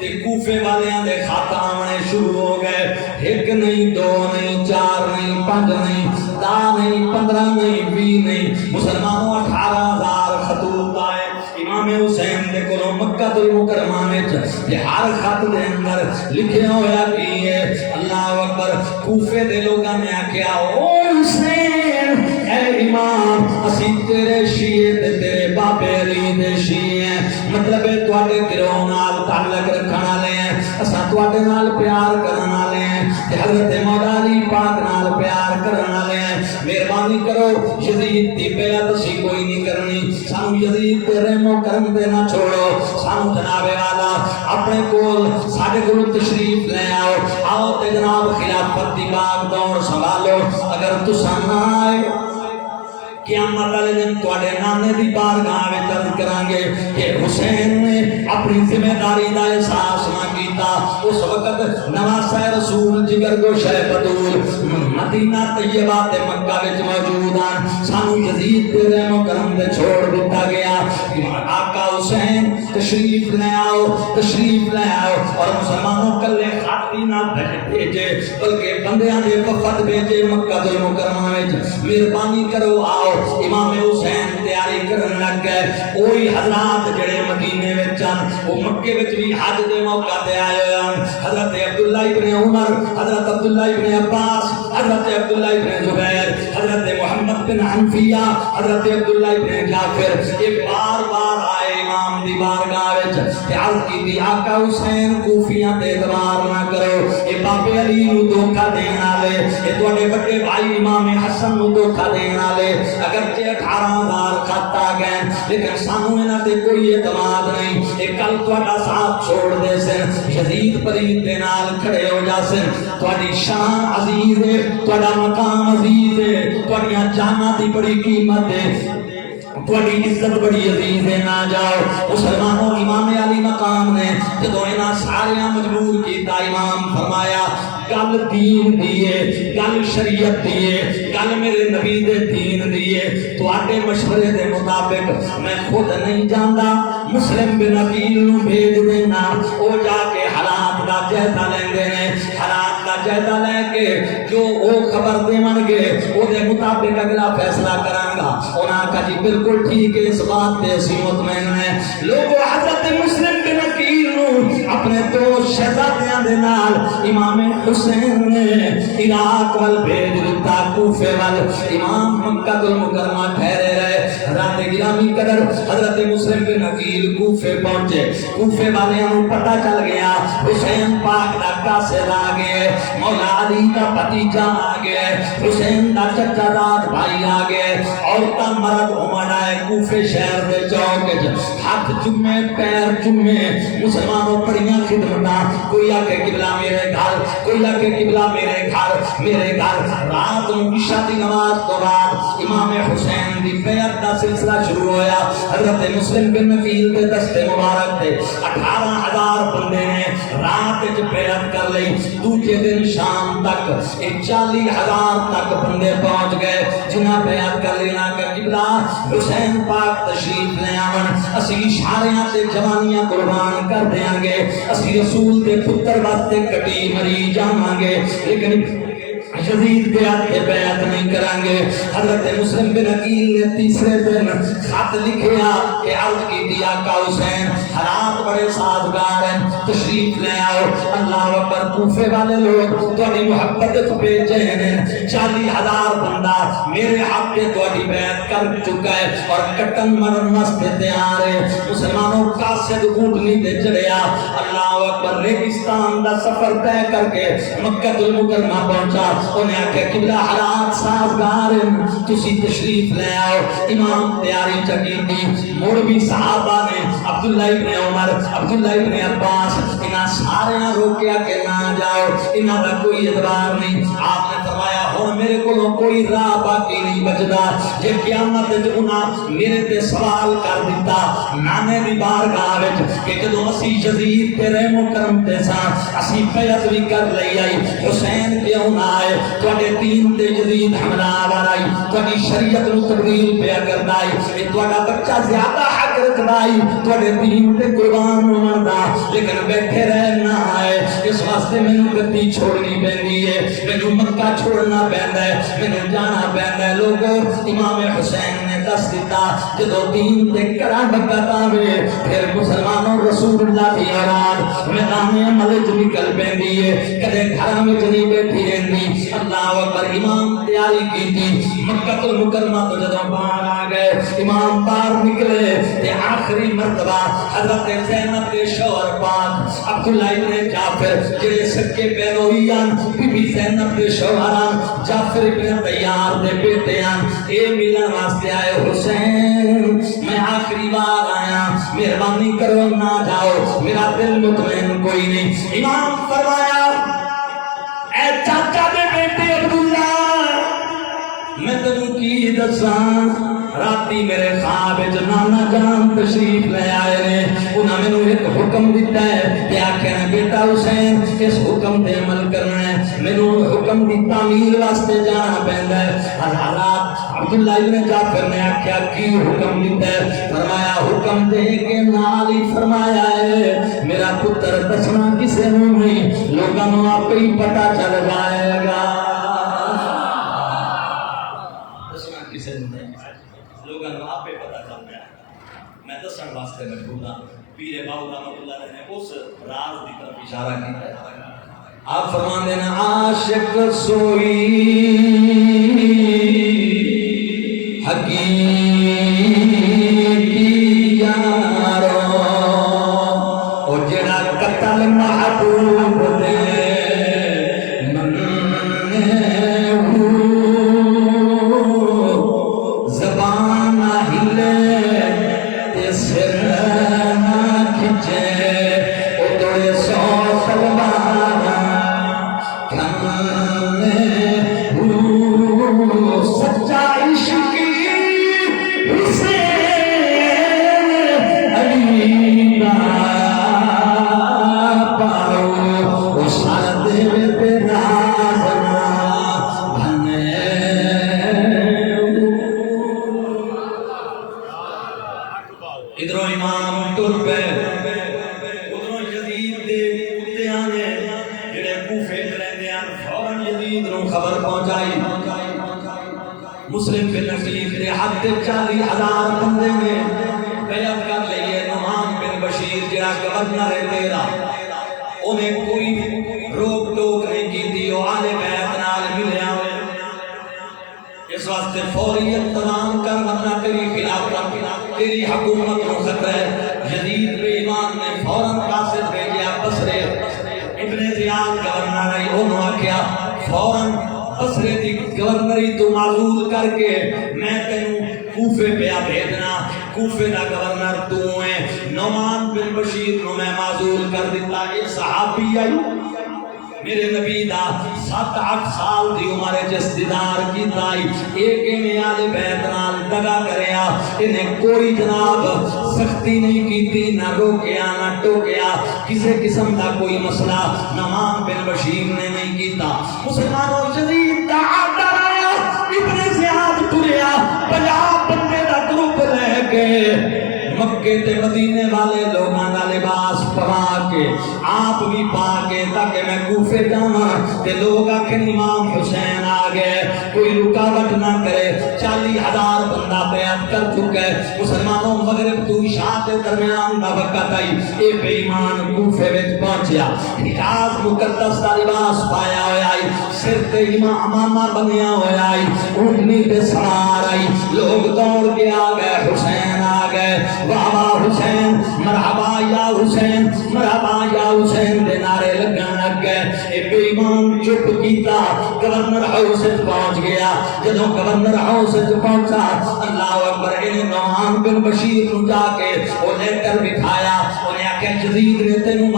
تے کوفے والیاں دے خط آنے شروع ہو گئے، ایک نہیں، دو نہیں، چار نہیں، پانچ نہیں، 10 نہیں، 15 نہیں، 20 نہیں، مسلمانوں 18,000 خطوط آئے امام حسین دے کولوں مکہ المکرمہ وچ، ہر خط دے اندر لکھے ہویا کی ہے، اللہ اکبر۔ کوفے دے لوگاں نے آکھیا، او حسین اے امام، اسی تیرے شیعے تے تیرے بابے علی دے شیعے ہیں، مطلب ہے تواڈے گروہ نال تعلق رکھن والے ہیں، اساں تواڈے نال پیار کرن والے ہیں، تے حضرت مولا علی پاک نال پیار کرن والے ہیں، مہربانی کرو یزید دی بیعت اسی کوئی نہیں کرنی، سانو یزید تے رحم و کرم تے نہ چھوڑو، سانو جناب والا اپنے کول ساڈے کول تشریف لے آؤ، آؤ تے جناب خلافت دی باغ دور سنبھالو، اگر تساں نہ آئے قیامت والے دن تواڈے نانے دی بارگاہ وچ عرض کران گے کہ حسین نے اپنی ذمہ داری دا احساس نہ کیتا۔ کیتا اس وقت نواسہ رسول جگر گوشہ بطول مدینہ طیبہ تے مکہ وچ موجود ہیں سانو یزید دے رحم و کرم دے چھوڑ دیتا گیا آقا حسین تشریف لے آؤ اور مسلمانوں کلے خاطی نہ بھیجے بلکہ بندیاں دے وفد بھیجے مکہ المکرمہ وچ مہربانی کرو آؤ امام حسین تیاری کرن لگ گئے وہی حضرات جڑے مدینے وچ وہ مکے وچ بھی حج دے موقع تے آئے ہیں حضرت عبداللہ ابن عمر حضرت عبداللہ ابن عباس حضرت عبداللہ ابن زبیر حضرت محمد بن حنفیہ حضرت عبداللہ ابن جعفر یہ بار بار آئے امام دی بارگاہ وچ تے عرض کی آقا حسین کوفیاں تے اعتبار نہ کرو اے بابے علی نو دھوکا دین والے اے تواڈے بڑے بھائی امام حسن نو دھوکا دین والے اگرچہ 18,000 خط آ گئے لیکن سانو انہاں تے کوئی اعتماد نہیں اے کل تواڈا ساتھ چھوڑ دے سن یزید پرید دے نال کھڑے ہو جا سن تواڈی شان عزیز ہے تواڈا مقام عزیز ہے تواڈیاں جاناں دی بڑی قیمت ہے تواڈی عزت بڑی عزیز ہے نہ جاؤ مسلمانوں امام علی مقام نے جدوں انہاں ساریاں مجبور کیتا امام فرمایا گل دین دیے گل شریعت دیے گل میرے نبی دے دین دیے تواڈے مشورے دے مطابق میں خود نہیں جاندا مسلم بن عقیل نو بھیج دینا او جا کے حالات دا جائزہ لیندے نے حالات دا جائزہ لے کے جو او خبر دیون گے او دے مطابق اگلا فیصلہ کراں گا انہاں کہا جی بالکل ٹھیک ہے اس بات تے اسی مطمئن ہیں لوگوں حضرت مسلم بن عقیل نو اپنے دو شہزادیاں دے نال امام حسین نے عراق وال بھیج دیتا کوفے وال امام مکہ المکرمہ ٹھہرے رہے رات گرامی قدر حضرت مسلم بن عقیل کوفے پہنچے کوفے والیاں نو پتہ چل گیا حسین پاک دا قاصد آ گئے مولا علی دا بھتیجا آ گئے حسین دا چچا داد بھائی آ گئے عورتاں مرد عمر آئے کوفے شہر دے چوک ہاتھ چومے پیر چومے مسلمانوں بڑیاں خدمتاں کوئی آ کے قبلہ میرے گھر کوئی آ کے قبلہ میرے گھر رات نو عشاء دی نماز تو بعد امام حسین دی بیعت دا سلسلہ شروع ہویا حضرت مسلم بن عقیل دے دستے مبارک دے 18,000 بندے نے رات وچ بیعت کر لئی دوسرے دن شام تک 40,000 تک بندے پہنچ گئے جنہاں بیعت کر لینا کہ قبلہ حسین پاک تشریف لے آون اسی اشاریاں تے جوانیاں قربان کر دیاں گے اسی رسول دے پتر واسطے کٹی مری جاواں گے لیکن یزید کے آتے بیعت نہیں کریں گے حضرت مسلم بن عقیل نے تیسرے دن خط لکھیا کہ عرض کی دیا کا حسین حالات بڑے سازگار ہیں تشریف لے آؤ اللہ اکبر کوفے والے لوگ تواڈی محبت تو بھیجے ہیں 40,000 بندہ میرے حق کے تواڈی بیعت کر چکا ہے اور کٹن مرن واسطے تیار ہے مسلمانوں قاصد اونٹنی تے چڑھیا اللہ اکبر ریگستان دا سفر طے کر کے مکہ المکرمہ پہنچا انہیں آکھے قبلہ حالات سازگار ہیں تسی تشریف لے آؤ امام تیاری چکی تھی مڑ بھی صحابہ نے عبداللہ ابن عمر عبداللہ ابن عباس انہاں سارے روکیا کہ نہ جاؤ انہاں دا کوئی اعتبار نہیں آپ نے فرمایا ہن میرے کو کوئی راہ باقی نہیں بچدا جے قیامت وچ انہاں میرے تے سوال کر دیتا نانے دی بارگاہ وچ کہ جدوں اسی یزید تے رحم و کرم تے ساں اسی بیعت بھی کر لئی آئی حسین کیوں نہ آئے تواڈے دین تے یزید حملہ آور آئی تواڈی شریعت نو تبدیل پیا کردا ہے اے تواڈا بچہ زیادہ حق رکھدا ہے تواڈے دین تے قربان ہون دا لیکن بیٹھے رہنا ہے اس واسطے مینوں گدی چھوڑنی پیندی ہے مینوں مکہ چھوڑنا پیندا ہے مینوں جانا پیندا ہے لوگوں امام حسین نے دس دیتا جدو دین تے کراں بکتا وے پھر مسلمانوں رسول اللہ دی اولاد میدان عمل وچ نکل پیندی ہے کدے گھراں وچ نہیں بیٹھی رہندی اللہ اکبر امام تیاری کیتی مکہ المکرمہ تو جدوں باہر آ گئے امام باہر نکلے تے آخری مرتبہ حضرت زینب کے شوہر پاک عبداللہ ابن جعفر جڑے سکے پیرویاں بی بی زینب کے شوہر جعفر ابن طیار دے بیٹے ہیں اے ملن واسطے آئے حسین میں آخری بار آیا مہربانی کرو نہ جاؤ میرا دل مطمئن کوئی نہیں امام فرمایا اے چاچا دے بیٹے عبداللہ میں تنوں کی دساں راتی میرے خواب وچ نانا جان تشریف لے آئے نے انہاں مینوں ایک حکم دیتا ہے کہ آکھیا بیٹا دی تعمیل واسطے جانا پیندا ہے. حضرات عبداللہ ابن جعفر نے آخیا کی حکم دیتا ہے؟ فرمایا حکم دے کے نال ہی فرمایا ہے میرا پتر دسنا کسے نوں نہیں, لوگاں نوں آپ ہی پتہ چل جائے گا. دسنا کسے نوں نہیں, لوگاں نوں آپ ہی پتہ چل جائے گا. میں دسن واسطے مجبور ہاں. پیر باؤ رحمۃ اللہ علیہ نے اس راز کی طرف اشارہ کیا ہے. آپ فرماندے ہیں عاشق سوئی حقیقی یارو او جڑا قتل محبوب دے مننے زبان نہ ہلے تے سر نہ کھچے او توڑے سو تلوار کھانے سچا عشق ادھروں امام تر پہ ادھروں یزید دے کتیاں نے جڑے کوفے وچ رہندے ہیں فوراً یزید نوں خبر پہنچائی. مسلم بن نصیر دے حد 40,000 بندے نے بیعت کر لئی. نعمان بن بشیر جڑا گورنر ہے تیرا انہیں کوئی روک ٹوک نہیں کی. وہ آل بیت نال ملیا ہوئے. اس واسطے فوری اقتدام کر ورنہ تیری خلافت تیری حکومت کو خطرہ ہے. یزید بے ایمان نے فوراً قاصد بھیجیا بصرے. ابن زیاد گورنر ہے, انہوں نے کیا فوراً بصرے دی گورنری تو معزول کر کے میں تینوں کوفے پہ بھیجنا. کوفے دا گورنر تو ہے. نعمان بن بشیر نو میں معزول کر دیتا. ایک صحابی آئی میرے نبی دا 7-8 سال دی عمر جس دیدار کی تائی ایک میں آل بیت نال دگا کریا. انہیں کوئی جناب سختی نہیں کی, نہ روکیا نہ ٹوکیا. کسی قسم کا کوئی مسئلہ نعمان بن بشیر نے نہیں کیتا. مسلمانوں جدید دا آدھر آیا. ابن زیاد تریا 50 بندے دا گروپ لے کے مکے تے مدینے والے لوگاں دا لباس پوا کے آپ بھی پا کے تاکہ میں کوفے جاواں تے لوگ آکھن امام حسین آ گئے. کوئی رکاوٹ نہ کرے. 40,000 بندہ بیعت کر چکے. مسلمانوں مغرب تو عشاء کے درمیان دا وقت آئی. اے بے ایمان کوفے وچ پہنچیا. حجاز مقدس دا لباس پایا ہویا آئی. سر تے امامہ بنیا ہویا آئی. اونٹنی تے سوار آئی. لوگ دوڑ کے آ گئے. حسین آ گئے. واہ حسین مرحبا یا حسین مرحبا یا حسین دے نعرے لگن لگ گئے. اے بے ایمان چپ کیتا. گورنر ہاؤس پہنچ گیا. جدوں گورنر ہاؤس پہنچا اللہ اکبر انہیں نعمان بن بشیر نو جا کے او لیٹر بٹھایا. انہیں آکھیا یزید نے تینوں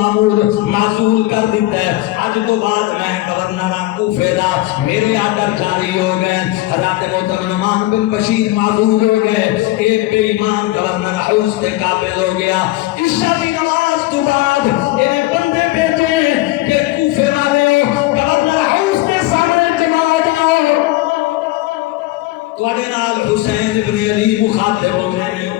معزول کر دیتا ہے. اج تو بعد میں گورنر ہاں کوفے دا. میرے آرڈر جاری ہو گئے. حضرت محترم نعمان بن بشیر معزول ہو گئے. ایک بے ایمان گورنر ہاؤس تے قابل ہو گیا. عشاء کی نماز تو بعد انہیں بندے بھیجے کہ کوفے والے گورنر ہاؤس کے سامنے جمع جاؤ. تواڈے نال حسین ابن علی مخاطب ہو گئے.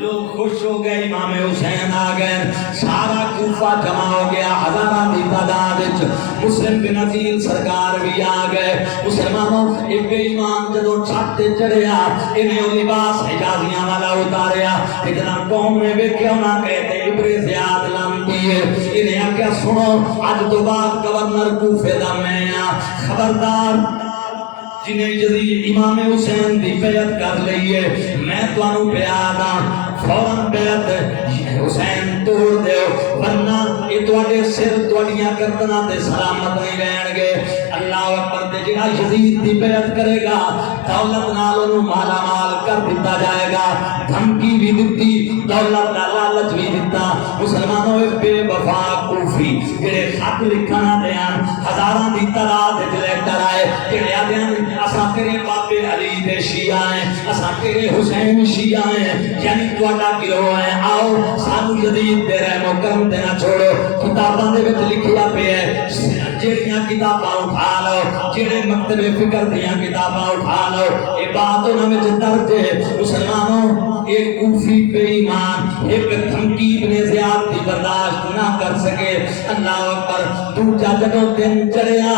لوگ خوش ہو گئے. امام حسین آ گئے. سارا کوفہ جمع ہو گیا. ہزاراں دی تعداد وچ. مسلم بن نذیر سرکار بھی آ گئے. مسلمانوں ایک بے ایمان جدوں چھت تے چڑھیا انہیں وہ لباس حجازیاں والا اتاریا. اتنا قوم نے ویکھیا انہاں کہتے ابن زیاد لانتی ہے. انہیں آکھیا سنو اج تو بعد گورنر کوفے دا میں ہاں. خبردار جنہیں یزید امام حسین دی بیعت کر لئیے میں تانوں بیعت ہاں. فوراً بیعت حسین توڑ دیو ورنہ یہ تواڈے سر تواڈیاں گردناں تے سلامت نہیں رہن گے. اللہ اکبر. تے جڑا یزید دی بیعت کرے گا دولت نال اونوں مالا مال کر دتا جائے گا. دھمکی بھی دتی دولت دا لالچ بھی دتا. مسلمانوں بے وفا کوفی جڑے خط لکھنا دیاں ہزاراں دی تعداد وچ لیٹر آئے جڑے آدیاں اساں تیرے بابے علی دے شیعہ ہیں اساں تیرے حسین شیعہ ہیں یعنی تواڈا گروہ ہے. آؤ سانو یزید دے رحم و کرم تے نہ چھوڑو. کتاباں دے وچ لکھیا پیا ہے جیڑیاں کتاباں اٹھا لو، جیڑے مکتب فکر دیاں کتاباں اٹھا لو، اے بات انہاں وچ درج ہے مسلمانوں ایک کوفی بے ایمان ایک دھمکی ابن زیاد کی برداشت نہ کر سکے. اللہ اکبر. دوجا جدوں دن چڑھیا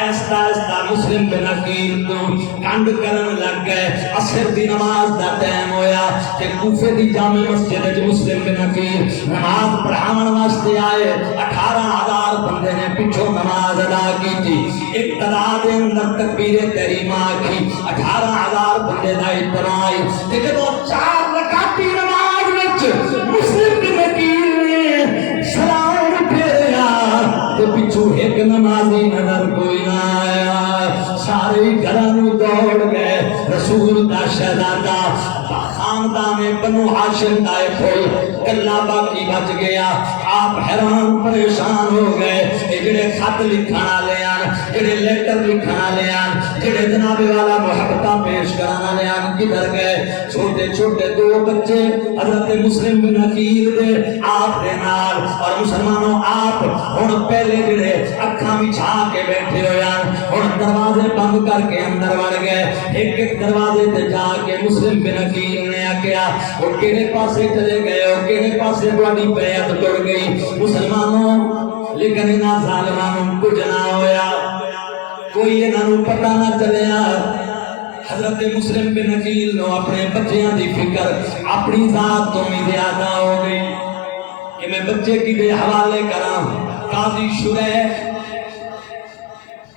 ایستا ایستا مسلم بن عقیل تو کنڈ کرن لگ گئے. عصر دی نماز دا ٹائم ہویا کہ کوفے دی جامع مسجد وچ مسلم بن عقیل نماز پڑھاون واسطے آئے. 18,000 بندے نے پیچھوں نماز ادا کی تھی. ابتدا دے اندر تکبیر تحریمہ کی 18,000 بندے دا اجتماع آئی. جدوں 4 رکعتی نماز وچ مسلم بن عقیل نے سلام پھیریا تے پیچھوں ایک نمازی نظر کوئی نہ آیا. سارے گھراں نوں دوڑ گئے. رسول دا شہزادہ خاندان بنو ہاشم دا کوئی کلا باقی بچ گیا. آپ حیران پریشان ہو گئے. جڑے خط لکھن والے ہیں، جڑے لیٹر لکھن والے ہیں، جڑے جناب والا محبتاں پیش کرن والے ہیں کدھر گئے؟ چھوٹے چھوٹے 2 بچے حضرت مسلم بن عقیل دے آپ دے نال. اور مسلمانوں آپ ہن پہلے جڑے اکھاں بچھا کے بیٹھے ہوئے ہیں ہن دروازے بند کر کے اندر وڑ گئے. ایک ایک دروازے تے جا کے مسلم بن عقیل نے آکھیا او کیڑے پاسے چلے گئے ہو، کیڑے پاسے تہاڈی بیعت ٹر گئی؟ مسلمانوں لیکن انہاں ظالماں نوں کچھ نہ ہویا، کوئی انہاں نوں پتہ نہ چلیا. حضرت مسلم بن عقیل نو اپنے بچیاں دی فکر اپنی ذات تو بھی زیادہ ہو گئی کہ میں بچے کی دے حوالے کراں. قاضی شریح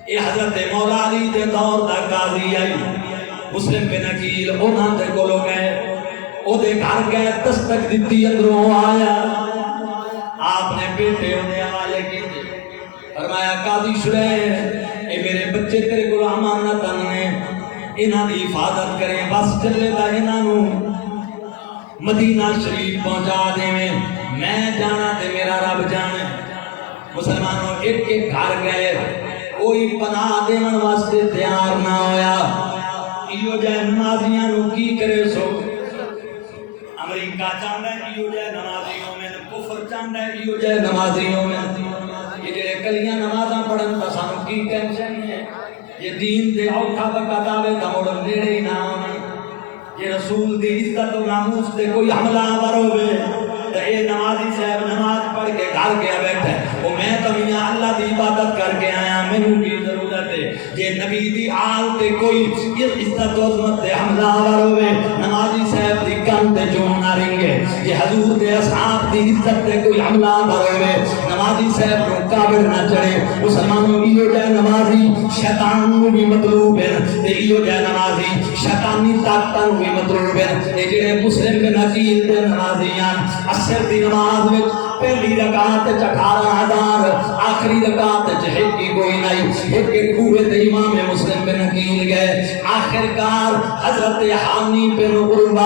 یہ حضرت مولا علی دے دور دا قاضی آئی. مسلم بن عقیل انہاں دے کولوں گئے، او دے گھر گئے، دستک دتی، اندروں آیا. آپ نے بیٹے ہونے حوالے کیتے، فرمایا قاضی شریح اے میرے بچے تیرے کول امانت نے، انہاں دی حفاظت کریں، بس چلے دا انہاں نوں مدینہ شریف پہنچا دیویں. میں جانا تے میرا رب جانے. مسلمانوں ایک ایک گھر گئے، کوئی پناہ دیون واسطے تیار نہ ہویا. ایو جے نمازیاں نوں کی کرے سو؟ امریکہ چاہندا ہے ایو جے نمازی ہوویں، کفر چاہندا ہے ایو جے نمازی ہوویں. یہ جڑے کلیاں نمازاں پڑھن دا سانوں کی ٹینشن ہے؟ یہ دین دے اوکھا وقت آوے تا مڑ نیڑے ہی نہ آویں. یہ رسول دی عزت و ناموس تے کوئی حملہ آور ہوے تے اے نمازی صاحب نماز پڑھ کے گھر گیا بیٹھا ہے، او میں تو میاں اللہ دی عبادت کر کے آیا، مینوں کی ضرورت ہے؟ جے نبی دی آل تے کوئی عزت و عظمت تے حملہ آور ہوے نمازی صاحب دی کان تے جو نہ رنگے. جے حضور دے اصحاب دی عزت تے کوئی حملہ آور ہوے نمازی صاحب نوں کعبے نہ چڑھے. مسلمانوں ایو جے نمازی شیطان نوں بھی مطلوب ہے تے ایو جے نمازی شیطانی طاقتاں نوں بھی مطلوب ہے. اے جڑے مسلم بن عقیل دے نمازی ہیں عصر دی نماز وچ پہلی رکعت 18,000 آخری رکعت ہی کوئی نہیں. ایک کوے تے امام مسلم بن عقیل گئے. آخرکار حضرت حانی بن عروہ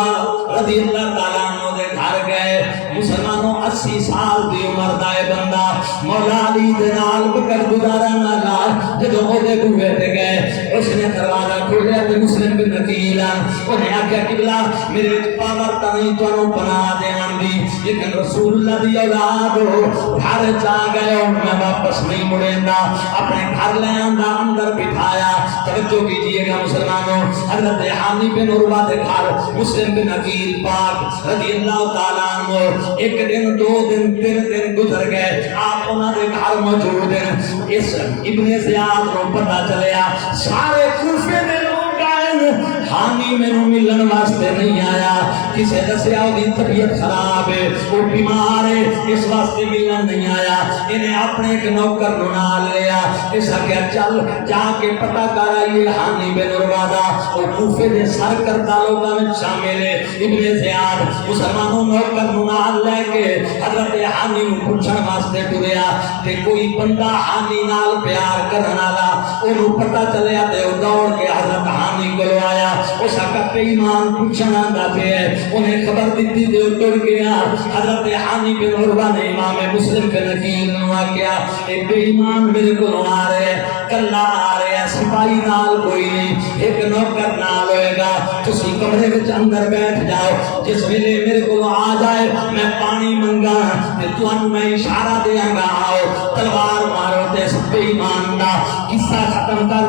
رضی اللہ تعالیٰ عنہ دے گھر گئے. مسلمانوں 80 سال دی عمر دا اے بندہ مولا علی دے نال بکر گزارا نہ لا. جدوں او دے کوے تے گئے اس نے دروازہ کھولیا تے مسلم بن عقیل انہیں آکھیا قبلہ میرے پاور تا نہیں تانوں پناہ دیوان دی، لیکن رسول اللہ دی اولاد ہو، گھر چا گئے ہو، میں واپس نہیں مڑیندا. اپنے گھر لے آندا، اندر بٹھایا. توجہ کیجئے گا مسلمانوں، حضرت حانی بن عروہ دے گھر مسلم بن عقیل پاک رضی اللہ تعالیٰ عنہ ایک دن 2 دن 3 دن گزر گئے، آپ انہاں دے گھر موجود ہیں. اس ابن زیاد کو پتہ چلیا سارے کوفے دے لوگ آئے، حانی مینوں ملن واسطے نہیں آیا. کسے دسیا دی طبیعت خراب ہے، وہ بیمار ہے، اس واسطے ملن نہیں آیا. انہیں اپنے ایک نوکر نوں نال لیا. اس آخیا چل جا کے پتہ کر آئیے حانی بن عروہ دا، وہ کوفے دے سرکردہ لوگاں وچ شامل ہے. ابن زیاد مسلمانوں نوکر نوں نال لے کے حضرت حانی نوں پوچھن واسطے ٹریا تے کوئی بندہ حانی نال پیار کرن والا اونوں پتہ چلیا تے او دوڑ کے حضرت حانی کول آیا. اس آکھا تے ایمان پوچھن آندا پیا، انہیں خبر دیتی تے او ٹر گیا. حضرت حانی بن عروہ نے امام مسلم بن عقیل نوں آکھیا اے بے ایمان میرے کول آ رہے کلا آ رہے، سپاہی نال کوئی نہیں، ایک نوکر نال ہوئے گا. تسی کمرے وچ اندر بیٹھ جاؤ، جس ویلے میرے کول آ جائے میں پانی منگا تے تانوں میں اشارہ دیاں گا آؤ تلوار مارو تے بے ایمان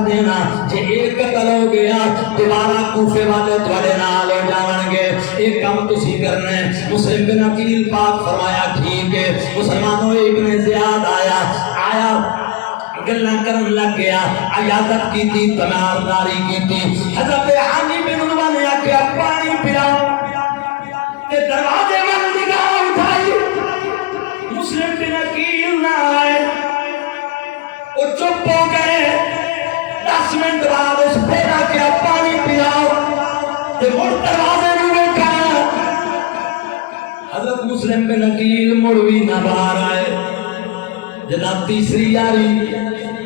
دینا جے ایک قتل ہو گیا دوبارہ کوفے والے تھوڑے نال ہو جاون گے ایک کام تسی کرنا ہے مسلم بن عقیل پاک فرمایا ٹھیک ہے مسلمانوں ابن زیاد آیا گلاں کرن لگ گیا عیادت کی تھی تمارداری کی تھی حضرت حانی بن عروہ نے آکھیا پانی پلاؤ تے دروازے وال نگاہ اٹھائی مسلم بن عقیل نہ آئے وہ چپ ہو گئے 10 منٹ بعد اس پھر آکھیا پانی پلاؤ تے مڑ دروازے نوں ویکھا حضرت مسلم بن عقیل مڑ بھی نہ باہر آئے جناب تیسری یاری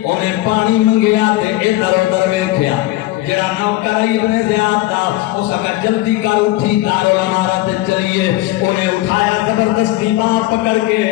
انہیں پانی منگیا تے ادھر ادھر ویکھیا جڑا نوکر ابن زیاد تھا اس کا جلدی کر اٹھی دارالامارہ تے چلیے انہیں اٹھایا زبردستی باں پکڑ کے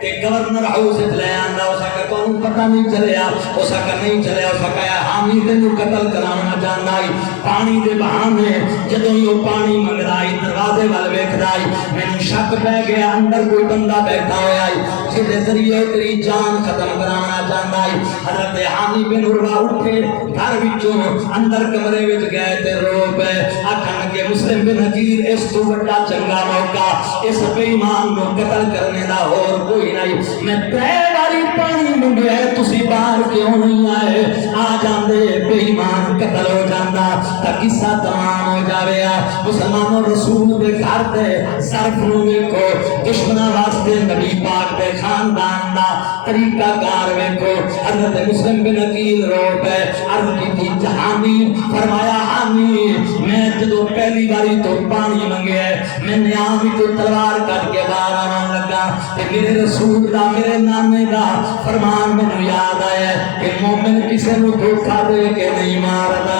تے گورنر ہاؤس لے آندا اس کا کون پتہ نہیں چلیا اس کا نہیں چلیا اس کا حامی تینوں قتل کرانا چاہندا ہے پانی دے بہانے جدوں ہی وہ پانی منگدا ہے دروازے وال ویکھدا ہے مینوں شک پہ گیا اندر کوئی بندہ بیٹھا ہوا ہے جس ذریعے تیری جان ختم کرانا چاہندا ہے حضرت حانی بن عروہ اٹھے گھر وچوں اندر کمرے وچ گئے تے رو پے آکھن کہ مسلم بن عقیل اس تو بڑا چنگا موقع اس بے ایمان نو قتل کرنے دا اور کوئی نہیں میں تے واری پانی منگیا تسی باہر کیوں نہیں آئے آ جاندے بے ایمان قتل ہو جاندا تا قصہ تمام ہو جاوے مسلمانوں رسول دے گھر تے صرف نو ویکھو دشمناں واسطے نبی پاک دے خاندان دا طریقہ کار ویکھو حضرت مسلم بن عقیل رو پے عرض کی تھی جہانی فرمایا حامی میں جدو پہلی باری تو پانی منگیا میں نے آمی تو تلوار کٹ کے باہر آمان لگا کہ میرے رسول دا میرے نانے دا فرمان میں یاد آیا کہ مومن کسے نو دھوکا دے کے نہیں ماردا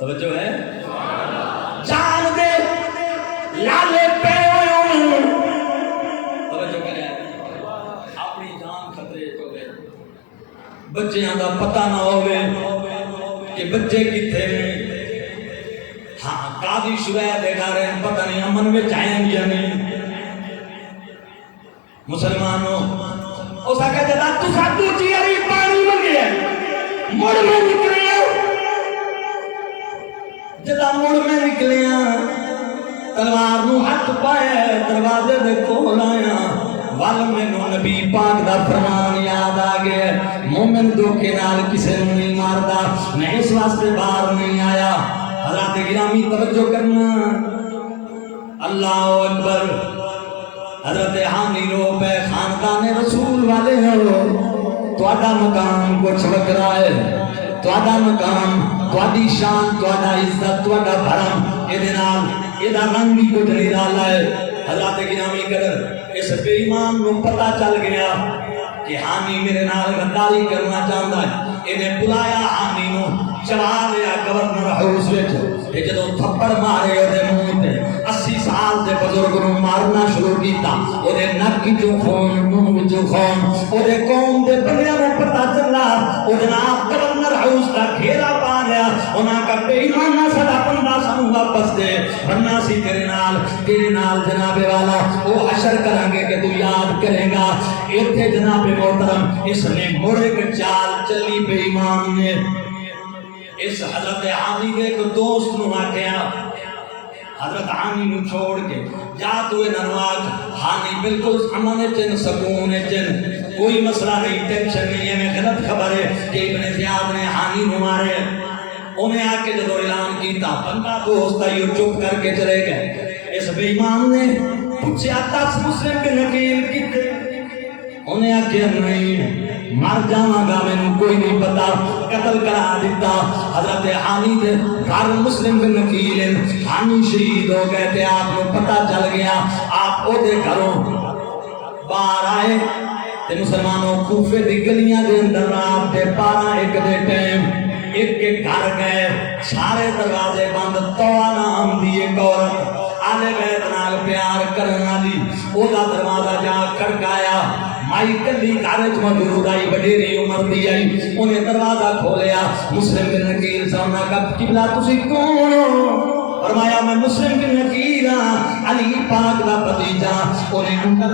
توجہ ہے جان دے لالے پہ توجہ کرے اپنی جان خطرے تو گئے بچیاں دا پتہ نہ ہوئے کہ بچے کتھے ہاں قاضی شرح دیکھا رہے ہیں پتہ نہیں امن میں چاہیں یا نہیں مسلمانوں اس کا جدا تو ساتو چیئری پانی منگے مڑ میں نکلے جدا مڑ میں نکلیاں تلوار نو ہاتھ پایا دروازے دے کول آیا ول مینوں نبی پاک دا فرمان یاد آ گیا مومن دھوکے نال کسے نوں نہیں ماردا میں اس واسطے باہر نہیں آیا حضرات گرامی توجہ کرنا اللہ اکبر حضرت حانی رو پہ خاندان رسول والے ہو تہاڈا مقام کچھ وکرا ہے تہاڈا مقام تہاڈی شان تہاڈا عزت تہاڈا بھرم اے نال اے دا رنگ بھی کچھ نرالا ہے حضرات گرامی قدر اس بے ایمان نو پتہ چل گیا کہ حانی میرے نال غداری کرنا چاہندا ہے انہیں بلایا حانی نو چلا لیا گورنر ہاؤس وچ تے جدوں تھپڑ مارے اودے منہ تے 80 سال دے بزرگ نو مارنا شروع کیتا اودے نک وچوں خون منہ وچوں خون اودے قوم دے بندیاں نو پتہ چلا اودے نال گورنر ہاؤس دا گھیرا پا لیا انہاں کا بے ایمانہ سدا بندہ سانو واپس دے ورنہ سی تیرے نال جناب والا او حشر کریں گے کہ تو یاد کرے گا ایتھے جناب محترم اس نے موڑے کے چال چلی بے ایمان نے اس حضرت حانی دے کو دوست نو آکھیا حضرت حانی نو چھوڑ کے جا تو نرواک حانی بالکل امن چن سکون چن کوئی مسئلہ نہیں ٹینشن نہیں ہے میں غلط خبر ہے کہ ابن زیاد نے حانی نو مارے انہیں آ کے جب اعلان کیتا بندہ دوست آئی چپ کر کے چلے گئے اس بے ایمان نے پوچھا 10 مسلم بن عقیل کتے انہیں آ کے نہیں مر جاواں گا میں کوئی نہیں پتا قتل کرا دیتا حضرت حانی دے گھر مسلم بن عقیل حانی شہید ہو گئے تھے آپ کو پتا چل گیا آپ او دے گھروں باہر آئے تے مسلمانوں کوفے دی گلیاں دے اندر رات دے 12-1 دے ٹائم ایک کے گھر گئے سارے دروازے بند تو نام دی ایک عورت آلے بیت نال پیار وہ دروازہ جا کھڑکایا، مائی کلی گھر وچ موجود آئی، وڈیری عمر دی آئی، انہیں دروازہ کھولیا، مسلم بن عقیل سامنا کا قبلہ تسی کون ہو؟ فرمایا میں مسلم بن عقیل ہاں، علی پاک دا بھتیجا۔ انہیں اندر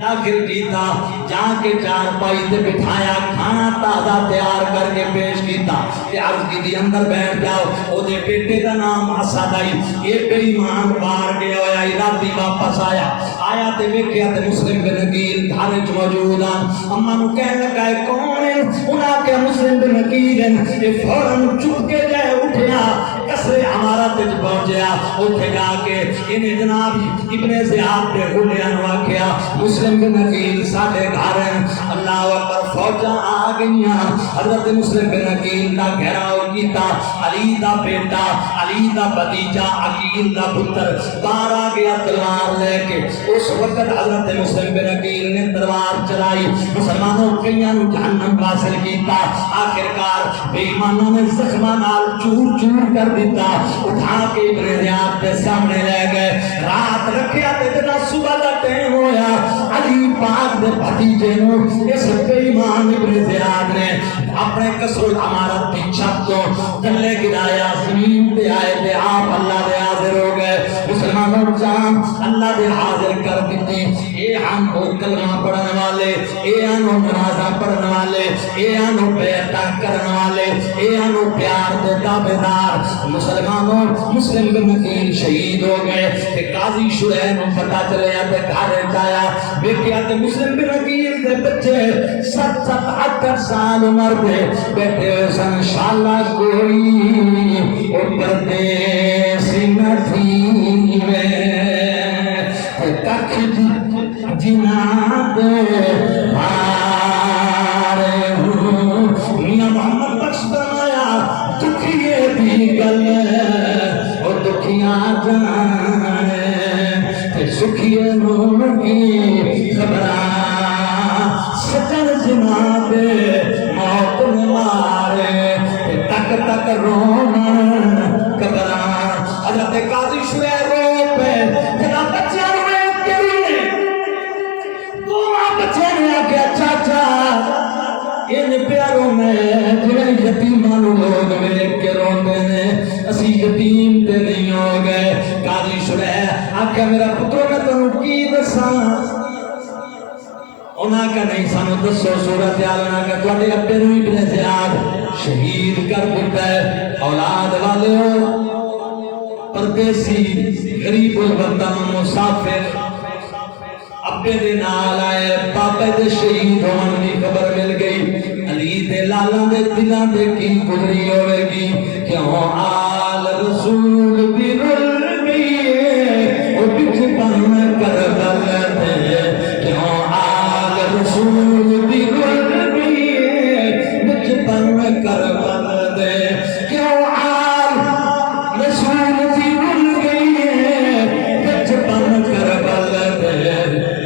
داخل کیتا، جا کے چار پائی تے بٹھایا، کھانا تازہ تیار کر کے پیش کیتا کہ عرض کی دی اندر بیٹھ جاؤ۔ او دے بیٹے دا نام اسد آئی، یہ بے ایمان باہر گیا ہویا، راتی واپس آیا تے ویکھیا تے مسلم بن عقیل گھر وچ موجود آ۔ اما نو کہن لگا ہے کون ہے؟ انہاں کہ مسلم بن عقیل ہے۔ یہ فوراً چپ کے جائے اٹھیا، قصر عمارت وچ پہنچیا، اوتھے جا کے انہیں جناب ابن زیاد دے حلیاں نو آکھیا مسلم بن عقیل ساڈے گھر ہیں، اللہ اکبر فوجاں آ گئیاں۔ حضرت مسلم بن عقیل دا گھیراؤ کیتا، علی دا بیٹا، علی دا بھتیجا، عقیل دا پتر باہر آ گیا تلوار لے کے۔ اس وقت حضرت مسلم بن عقیل نے تلوار چلائی، مسلمانوں کئیاں نو جہنم حاصل کیتا، آخرکار بے ایمانوں نے زخماں نال چور چور کر دیتا، اٹھا کے ابن زیاد کے سامنے لے گئے، رات رکھیا تے جب صبح دا ٹائم ہویا، علی پاک دے بھتیجے نو اس بے ایمان ابن زیاد نے اپنے قصر العمارت کی چھت تو تھلے گرایا، زمین پہ آئے تے آپ اللہ دے حاضر ہو گئے۔ مسلمانوں جان اللہ دے حاضر کر دیتی، اے ہم کو کلمہ پڑھنے والے، اے ہم نمازاں پڑھنے والے، اے ہم بیعتاں کرنے والے، اے ہم پیار دے تابعدار۔ مسلمانوں مسلم بن عقیل شہید ہو گئے تے قاضی شریح نو پتہ چلیا تے گھر جایا، ویکھیا تے مسلم بن عقیل دے بچے 7-8 سال عمر دے بیٹھے ہوئے سن، شالا کوئی او پردیسی نہ تھی میں ککھ جناب پارے ہوں۔ میاں محمد بخش فرمایا دکھیے دی گل او دکھیاں جانے تے سکھیے نوں کی خبراں، سجن جناب موت نے مارے تک تک رومن قبراں۔ حضرت قاضی شریح رو پہ جناب بچیاں نو ایک کری دو بچے نے آکھیا چاچا ان پیاروں میں جڑے یتیماں نو لوگ ویکھ کے روندے نے، اسی یتیم تے نہیں ہو گئے۔ قاضی شریح آکھیا میرا پتر میں تانوں کی دساں؟ انہاں کا نہیں سانو دسو صورتحال، انہاں کا تواڈے ابے نو ابن زیاد شہید کر دیتا ہے، اولاد والے ہو، پردیسی غریب الوطن مسافر، ابے دے نال آئے، پاپے دے شہید ہون دی خبر مل گئی، علی دے لالاں دے دلاں دے کی گزری ہوئے گی، کیوں آل رسول دی رل گئی ہے او بچ بن کربل تے، کیوں آل رسول دی رل گئی ہے بچ بن کربل تے، کیوں آل رسول دی رل گئی ہے بچ بن کربل تے،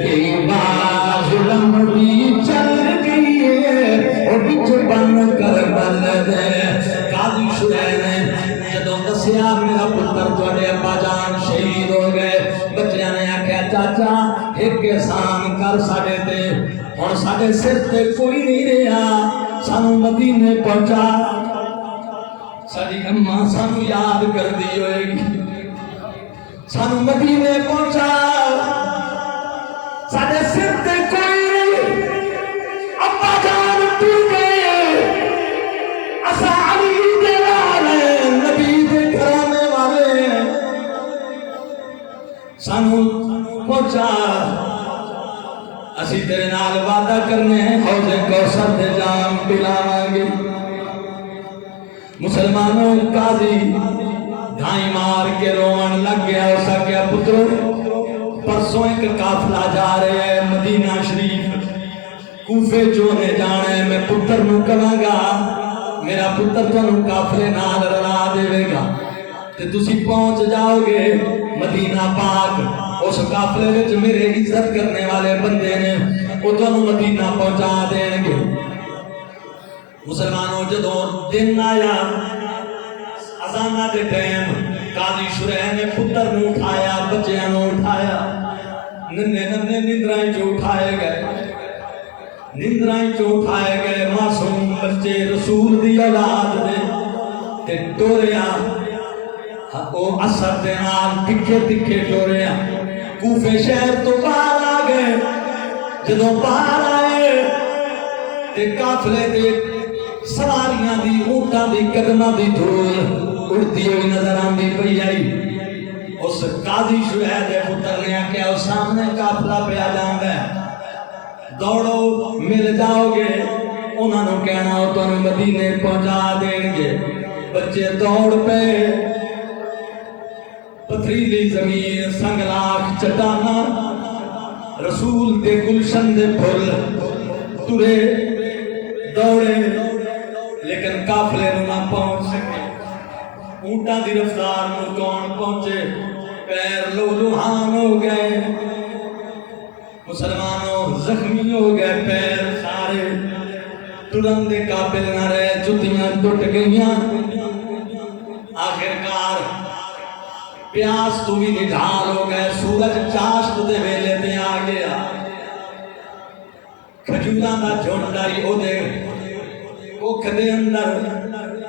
کئی بار ظلم بھی چل گئی ہے او بچ بن کربل تے۔ قاضی شریح نے جدوں دسیا میرا پتر تواڈے ابا جان شہید ہو گئے، بچیاں نے آکھیا چاچا ایک احسان کر ساڈے تے، ہن ساڈے سر تے کوئی نہیں رہیا، سانو مدینے پہنچا، ساڈی اماں سانو یاد کردی ہوئے گی، سانو مدینے پہنچا، ساڈے سر تے کوئی نہیں، ابا جان ٹر گئے، اسا علی دے والے نبی دے گھرانے والے، سانو پہنچا، اسی تیرے نال وعدہ کرنے حوض کوثر دے جام پلاواں گے۔ مسلمانوں قاضی دھائیں مار کے روان لگ گیا، اس آگیا پترو پرسوں ایک قافلہ جا رہے ہیں مدینہ شریف، کوفے چونے جانا ہے، میں پتر نو کہاں گا میرا پتر تانوں قافلے نال رلا دے گا تے تسی پہنچ جاؤ گے مدینہ پاک، اس قافلے وچ میرے عزت کرنے والے بندے نے وہ تانوں مدینہ پہنچا دین گے۔ مسلمانوں جدوں دن آیا اذانہ دے ٹائم، قاضی شریح نے پتر نو اٹھایا، بچیاں نو اٹھایا، ننے ننے نندرائیں جو اٹھائے گئے، نندرائیں جو اٹھائے گئے معصوم بچے رسول دی اولاد دے تے ٹوریا او اثر دے نال تکھے تکھے ٹوریا کوفے شہر تو باہر آ گئے۔ جدوں باہر آئے تے قافلے دے سواریاں دی اونٹاں دی قدماں دی دھول اڑتی ہوئی نظر آندی پئی آئی۔ اس قاضی شعیب دے پتر نے آکھیا او سامنے قافلہ پیا جاندا ہے، دوڑو مل جاؤ گے، انہاں نوں کہنا او تانوں مدینے پہنچا دین گے۔ بچے دوڑ پے، پتھریلی زمین، سنگلاخ چٹاناں، رسول دے گلشن دے پھل ترے دوڑے لیکن قافلے نوں نہ پہنچ سکے۔ اونٹاں دی رفتار نوں کون پہنچے، پیر لہولہان ہو گئے، مسلمانوں زخمی ہو گئے، پیر سارے ٹرن دے قابل نہ رہے، جتیاں ٹوٹ گئیاں۔ آخرکار پیاس تو بھی نڈھال ہو گئے، سورج چاشت دے ویلے تے آ گیا۔ کھجوراں دا جھنڈ آئی او دے کوکھ دے اندر،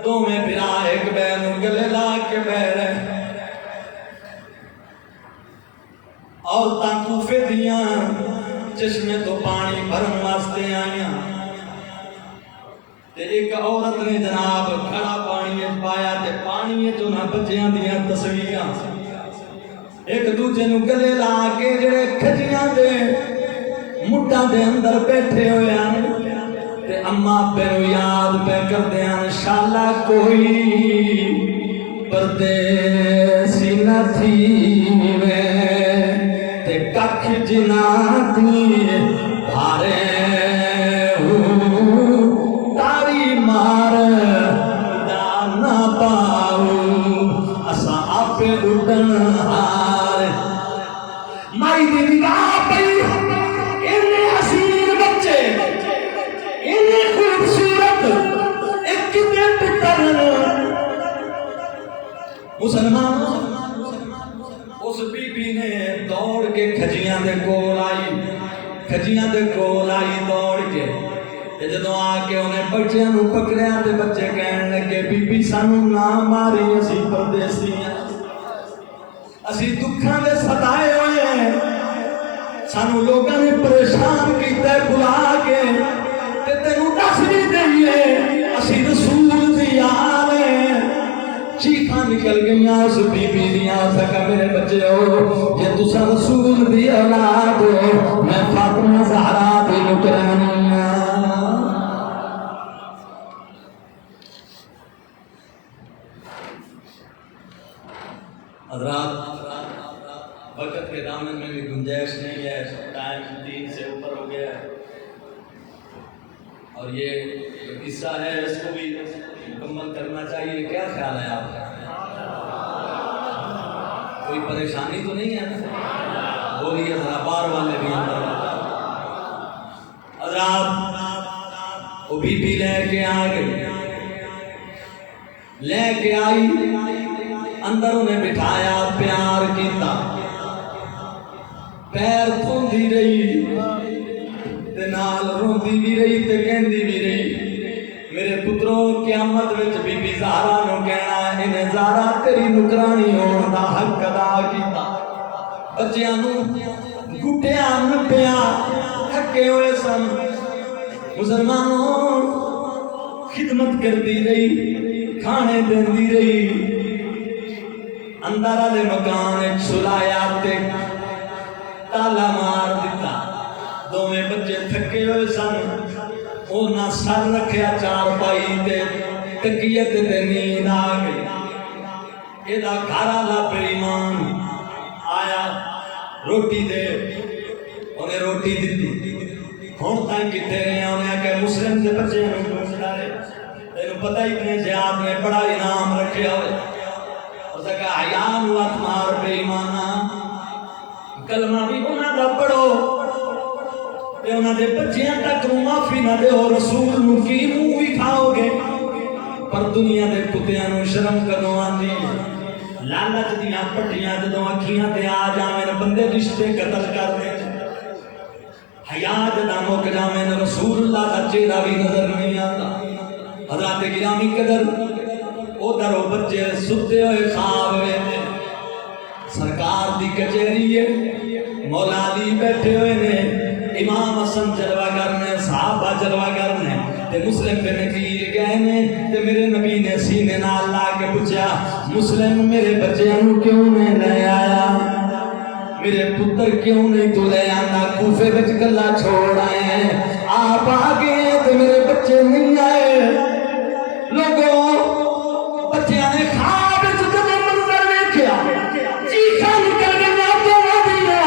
دوویں بھرا ایک بے نوں گلے لا کے بہ رہے۔ عورتاں کوفے دیاں چشمے تو پانی بھرن واسطے آئیاں تے ایک عورت نے جناب کھڑا پانی پایا تے پانی جو نہ بچیاں دیاں تصویراں ایک دوجے نوں گلے لا کے جڑے کھجیاں دے مٹھاں دے اندر بیٹھے ہوئے ہیں تے اماں ابے نوں یاد پہ کردے ہیں، شالا کوئی پردیسی نہ تھی میں تے ککھ جنا دی بھارے تاری مار دا نہ پاؤ اساں آپ اڈن ہار۔ مائی دی نگاہ پئی اننے حسین بچے اننے خوبصورت ایک کتے پتر مسلمانوں اس بی بی نے دوڑ کے کھجیاں دے کول آئی، کھجیاں دے کول آئی دوڑ کے تے جدوں آ کے انہیں بچیاں نوں پکڑیا تے بچے کہن لگے بی بی سانوں نہ ماری، اسی پردیسی ہیں، اسی دکھاں دے ستائے ہوئے ہیں، سانوں لوگاں نے پریشان کیتا ہے بلا کے تے تینوں دس بھی دئیے اسی رسول دی آل ہیں۔ چیخاں نکل گئیاں اس بی بی دیاں، سکا میرے بچے ہو یہ تساں رسول دی اولاد ہو، میں فاطمہ زہرا دی نکرانی ہاں۔ حضرات وقت کے دامن میں بھی گنجائش نہیں ہے، ٹائم 3 سے اوپر ہو گیا ہے اور یہ قصہ ہے اس کو بھی مکمل کرنا چاہیے۔ کیا خیال ہے آپ کا؟ کوئی پریشانی تو نہیں ہے نا؟ بولیے ذرا بار والے بھی اندر۔ حضرات وہ بی بی لے کے آ گئی، لے کے آئی، اندر انہیں بٹھایا، پیار کیتا، پیر دھوندی رہی تے نال روندی بھی رہی تے کہندی بھی رہی میرے پتروں قیامت وچ بی بی زہرا نوں کہنا انہیں زہرا تیری نکرانی ہون دا حق ادا کیتا۔ بچیاں نوں گھٹیا نپیا تھکے ہوئے سن، مسلمانوں خدمت کردی رہی، کھانے دیندی رہی، اندر والے مکان سلایا تے تالا مار دیتا۔ دوویں بچے تھکے ہوئے سن، انہاں سر رکھیا چارپائی تے تکیے تے نیند آ گئی۔ یہ گھر والا بے ایمان آیا، روٹی دے، انہیں روٹی دیتی، ہوں تک کتنے رہے ہیں؟ انہیں آکھیا مسلم دے بچے نوں ڈھونڈ ڈالے، تینوں پتہ ہی نہیں جے آپ نے بڑا انعام رکھیا ہوئے۔ اس نے کہا حیا نوں ہتھ مار بے ایمانا، کلمہ بھی انہاں دا پڑھو تے انہاں دے بچیاں تک معافی نہ دیو، رسول نوں کی منہ بھی کھاؤ گے۔ پر دنیا دے کتیاں نوں شرم کدوں آندی ہے؟ لعنت دیاں پٹیاں جدوں اکھیاں تے آ جاویں بندے رشتے قتل کر دے۔ حیا جدا مک جاویں رسول اللہ دا چہرہ بھی نظر نہیں آتا. حضرات گرامی قدر ادھر وہ بچے ستے ہوئے خواب ویندے سرکار دی کچہری ہے مولا علی بیٹھے ہوئے نے امام حسن جلوہ کرنے صحابہ جلوہ کرنے تے مسلم بن نکیر گئے نے تے میرے نبی نے سینے نال لا کے پوچھا مسلم میرے بچیاں نو کیوں نہیں لے آیا میرے پتر کیوں نہیں تو لے آنا کوفے وچ گلا چھوڑ آئے ہیں آپ آگے تے میرے بچے نہیں آئے لوگوں بچیاں نے خواب وچ جب منظر ویکھیا چیخاں نکل گئیاں تو دیا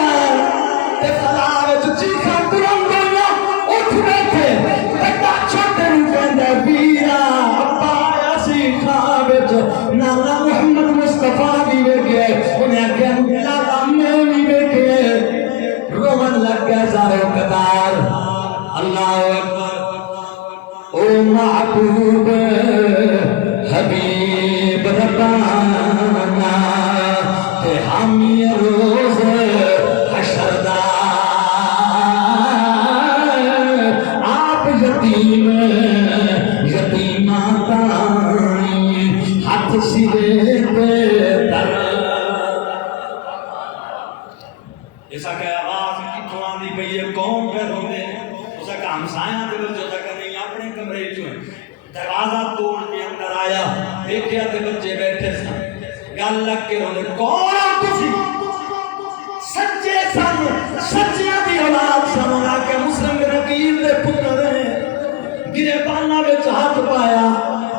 تے فضا وچ چیخاں ترنگ گئیاں اٹھ بیٹھے بڑا چھوٹے نوں کہندا ویرا ابا آیا سی خواب وچ نانا محمد مصطفیٰ بھی ویکھے انہیں آکھیا لالا میں بھی ویکھے رومن لگ گیا سارے قطار اللہ اکبر او محبوب حبیب ربانا تے حامی روز حشر دا آپ یتیم یتیماں تائیں ہاتھ سرے تے در ایسا کہ آواز کتوں آندی پئی ہے کون پہ روندے اسا کہ ہمسایاں دے وچ تک نہیں اپنے کمرے چوں دروازہ توڑ کے اندر آیا دیکھیا تے بچے بیٹھے سن گل لگ کے روندے کون ہو تسی سچے سن سچیاں دی اولاد سن کے مسلم بن عقیل دے پتر ہیں گریباناں وچ ہاتھ پایا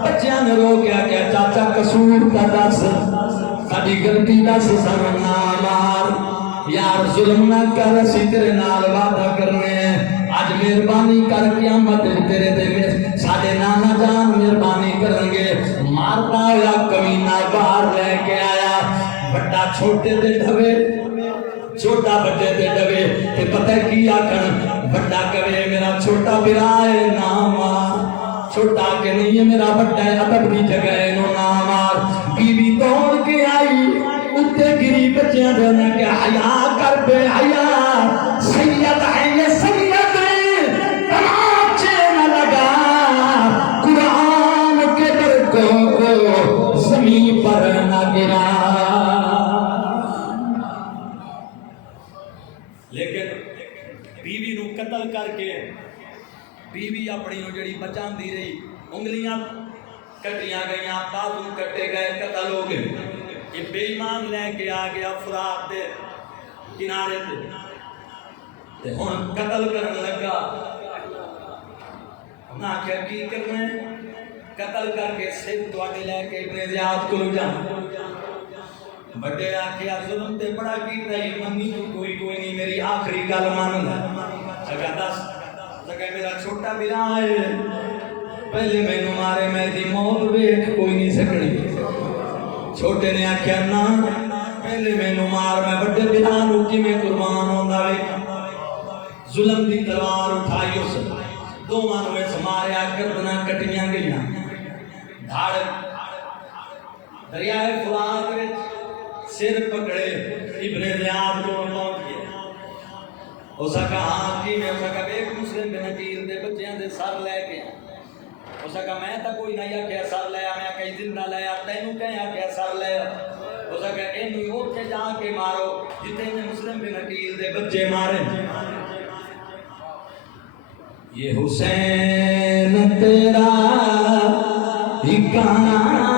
بچیاں نے رو کے آکھیا چاچا قصور کا دس ساڈی غلطی دس سن نہ مار یار ظلم نہ کر اسی تیرے نال وعدہ کرنے ہیں آج مہربانی کر قیامت تیرے دے ساڈے نانا جان مہربانی کرن گے مارتا ہوا کمینہ باہر لے کے آیا بڑا چھوٹے دے ڈھوے چھوٹا بڑے دے ڈھوے تے پتہ کی آکھن بڑا کہے میرا چھوٹا برا ہے نہ مار چھوٹا کہ نہیں ہے میرا بڑا ہے ادب دی جگہ ہے نو نہ مار بیوی توڑ کے آئی اتے گری بچیاں دینا کہ حیا کر بے حیا سید ہے یہ سید تماچے نہ لگا قرآن کے در کو زمین پر نہ گرا لیکن بیوی نو قتل کر کے بیوی اپنی جڑی بچان دی رہی انگلیاں کٹیاں گئیاں بازو کٹے گئے قتل ہو گئے یہ بے ایمان لے کے آ گیا فرات دے کنارے تے ہن قتل کرن لگا نہ کیا کی کرنا قتل کر کے سر تواڈے لے کے ابن زیاد کو جا بڑے آکھیا ظلم تے بڑا کی رہی منی کوئی نہیں میری آخری گل مان لے اگر دس کہ میرا چھوٹا بیرا ہے پہلے مینوں مارے میں دی موت ویکھ کوئی نہیں سکڑی چھوٹے نے آکھیا نا پہلے مینوں مار میں بڑے بیرا نو کیویں قربان ہوندا وے ظلم دی تلوار اٹھائی اس دوواں نو وچ ماریا گردناں کٹیاں گئیاں دھاڑ دریائے فرات وچ سر پکڑے ابن زیاد کو پہنچ گئے اسا کہا کہ میں اسا کہ ایک مسلم بن عقیل دے بچیاں دے سر لے کے اسا کہ میں تا کوئی نہیں کہ سر لے میں کہیں زندہ لے تینوں کہیں کہ سر لے اسا کہ اینو اوتھے جا کے مارو جتے نے مسلم بن عقیل دے بچے مارے یہ حسین تیرا ہی کہاں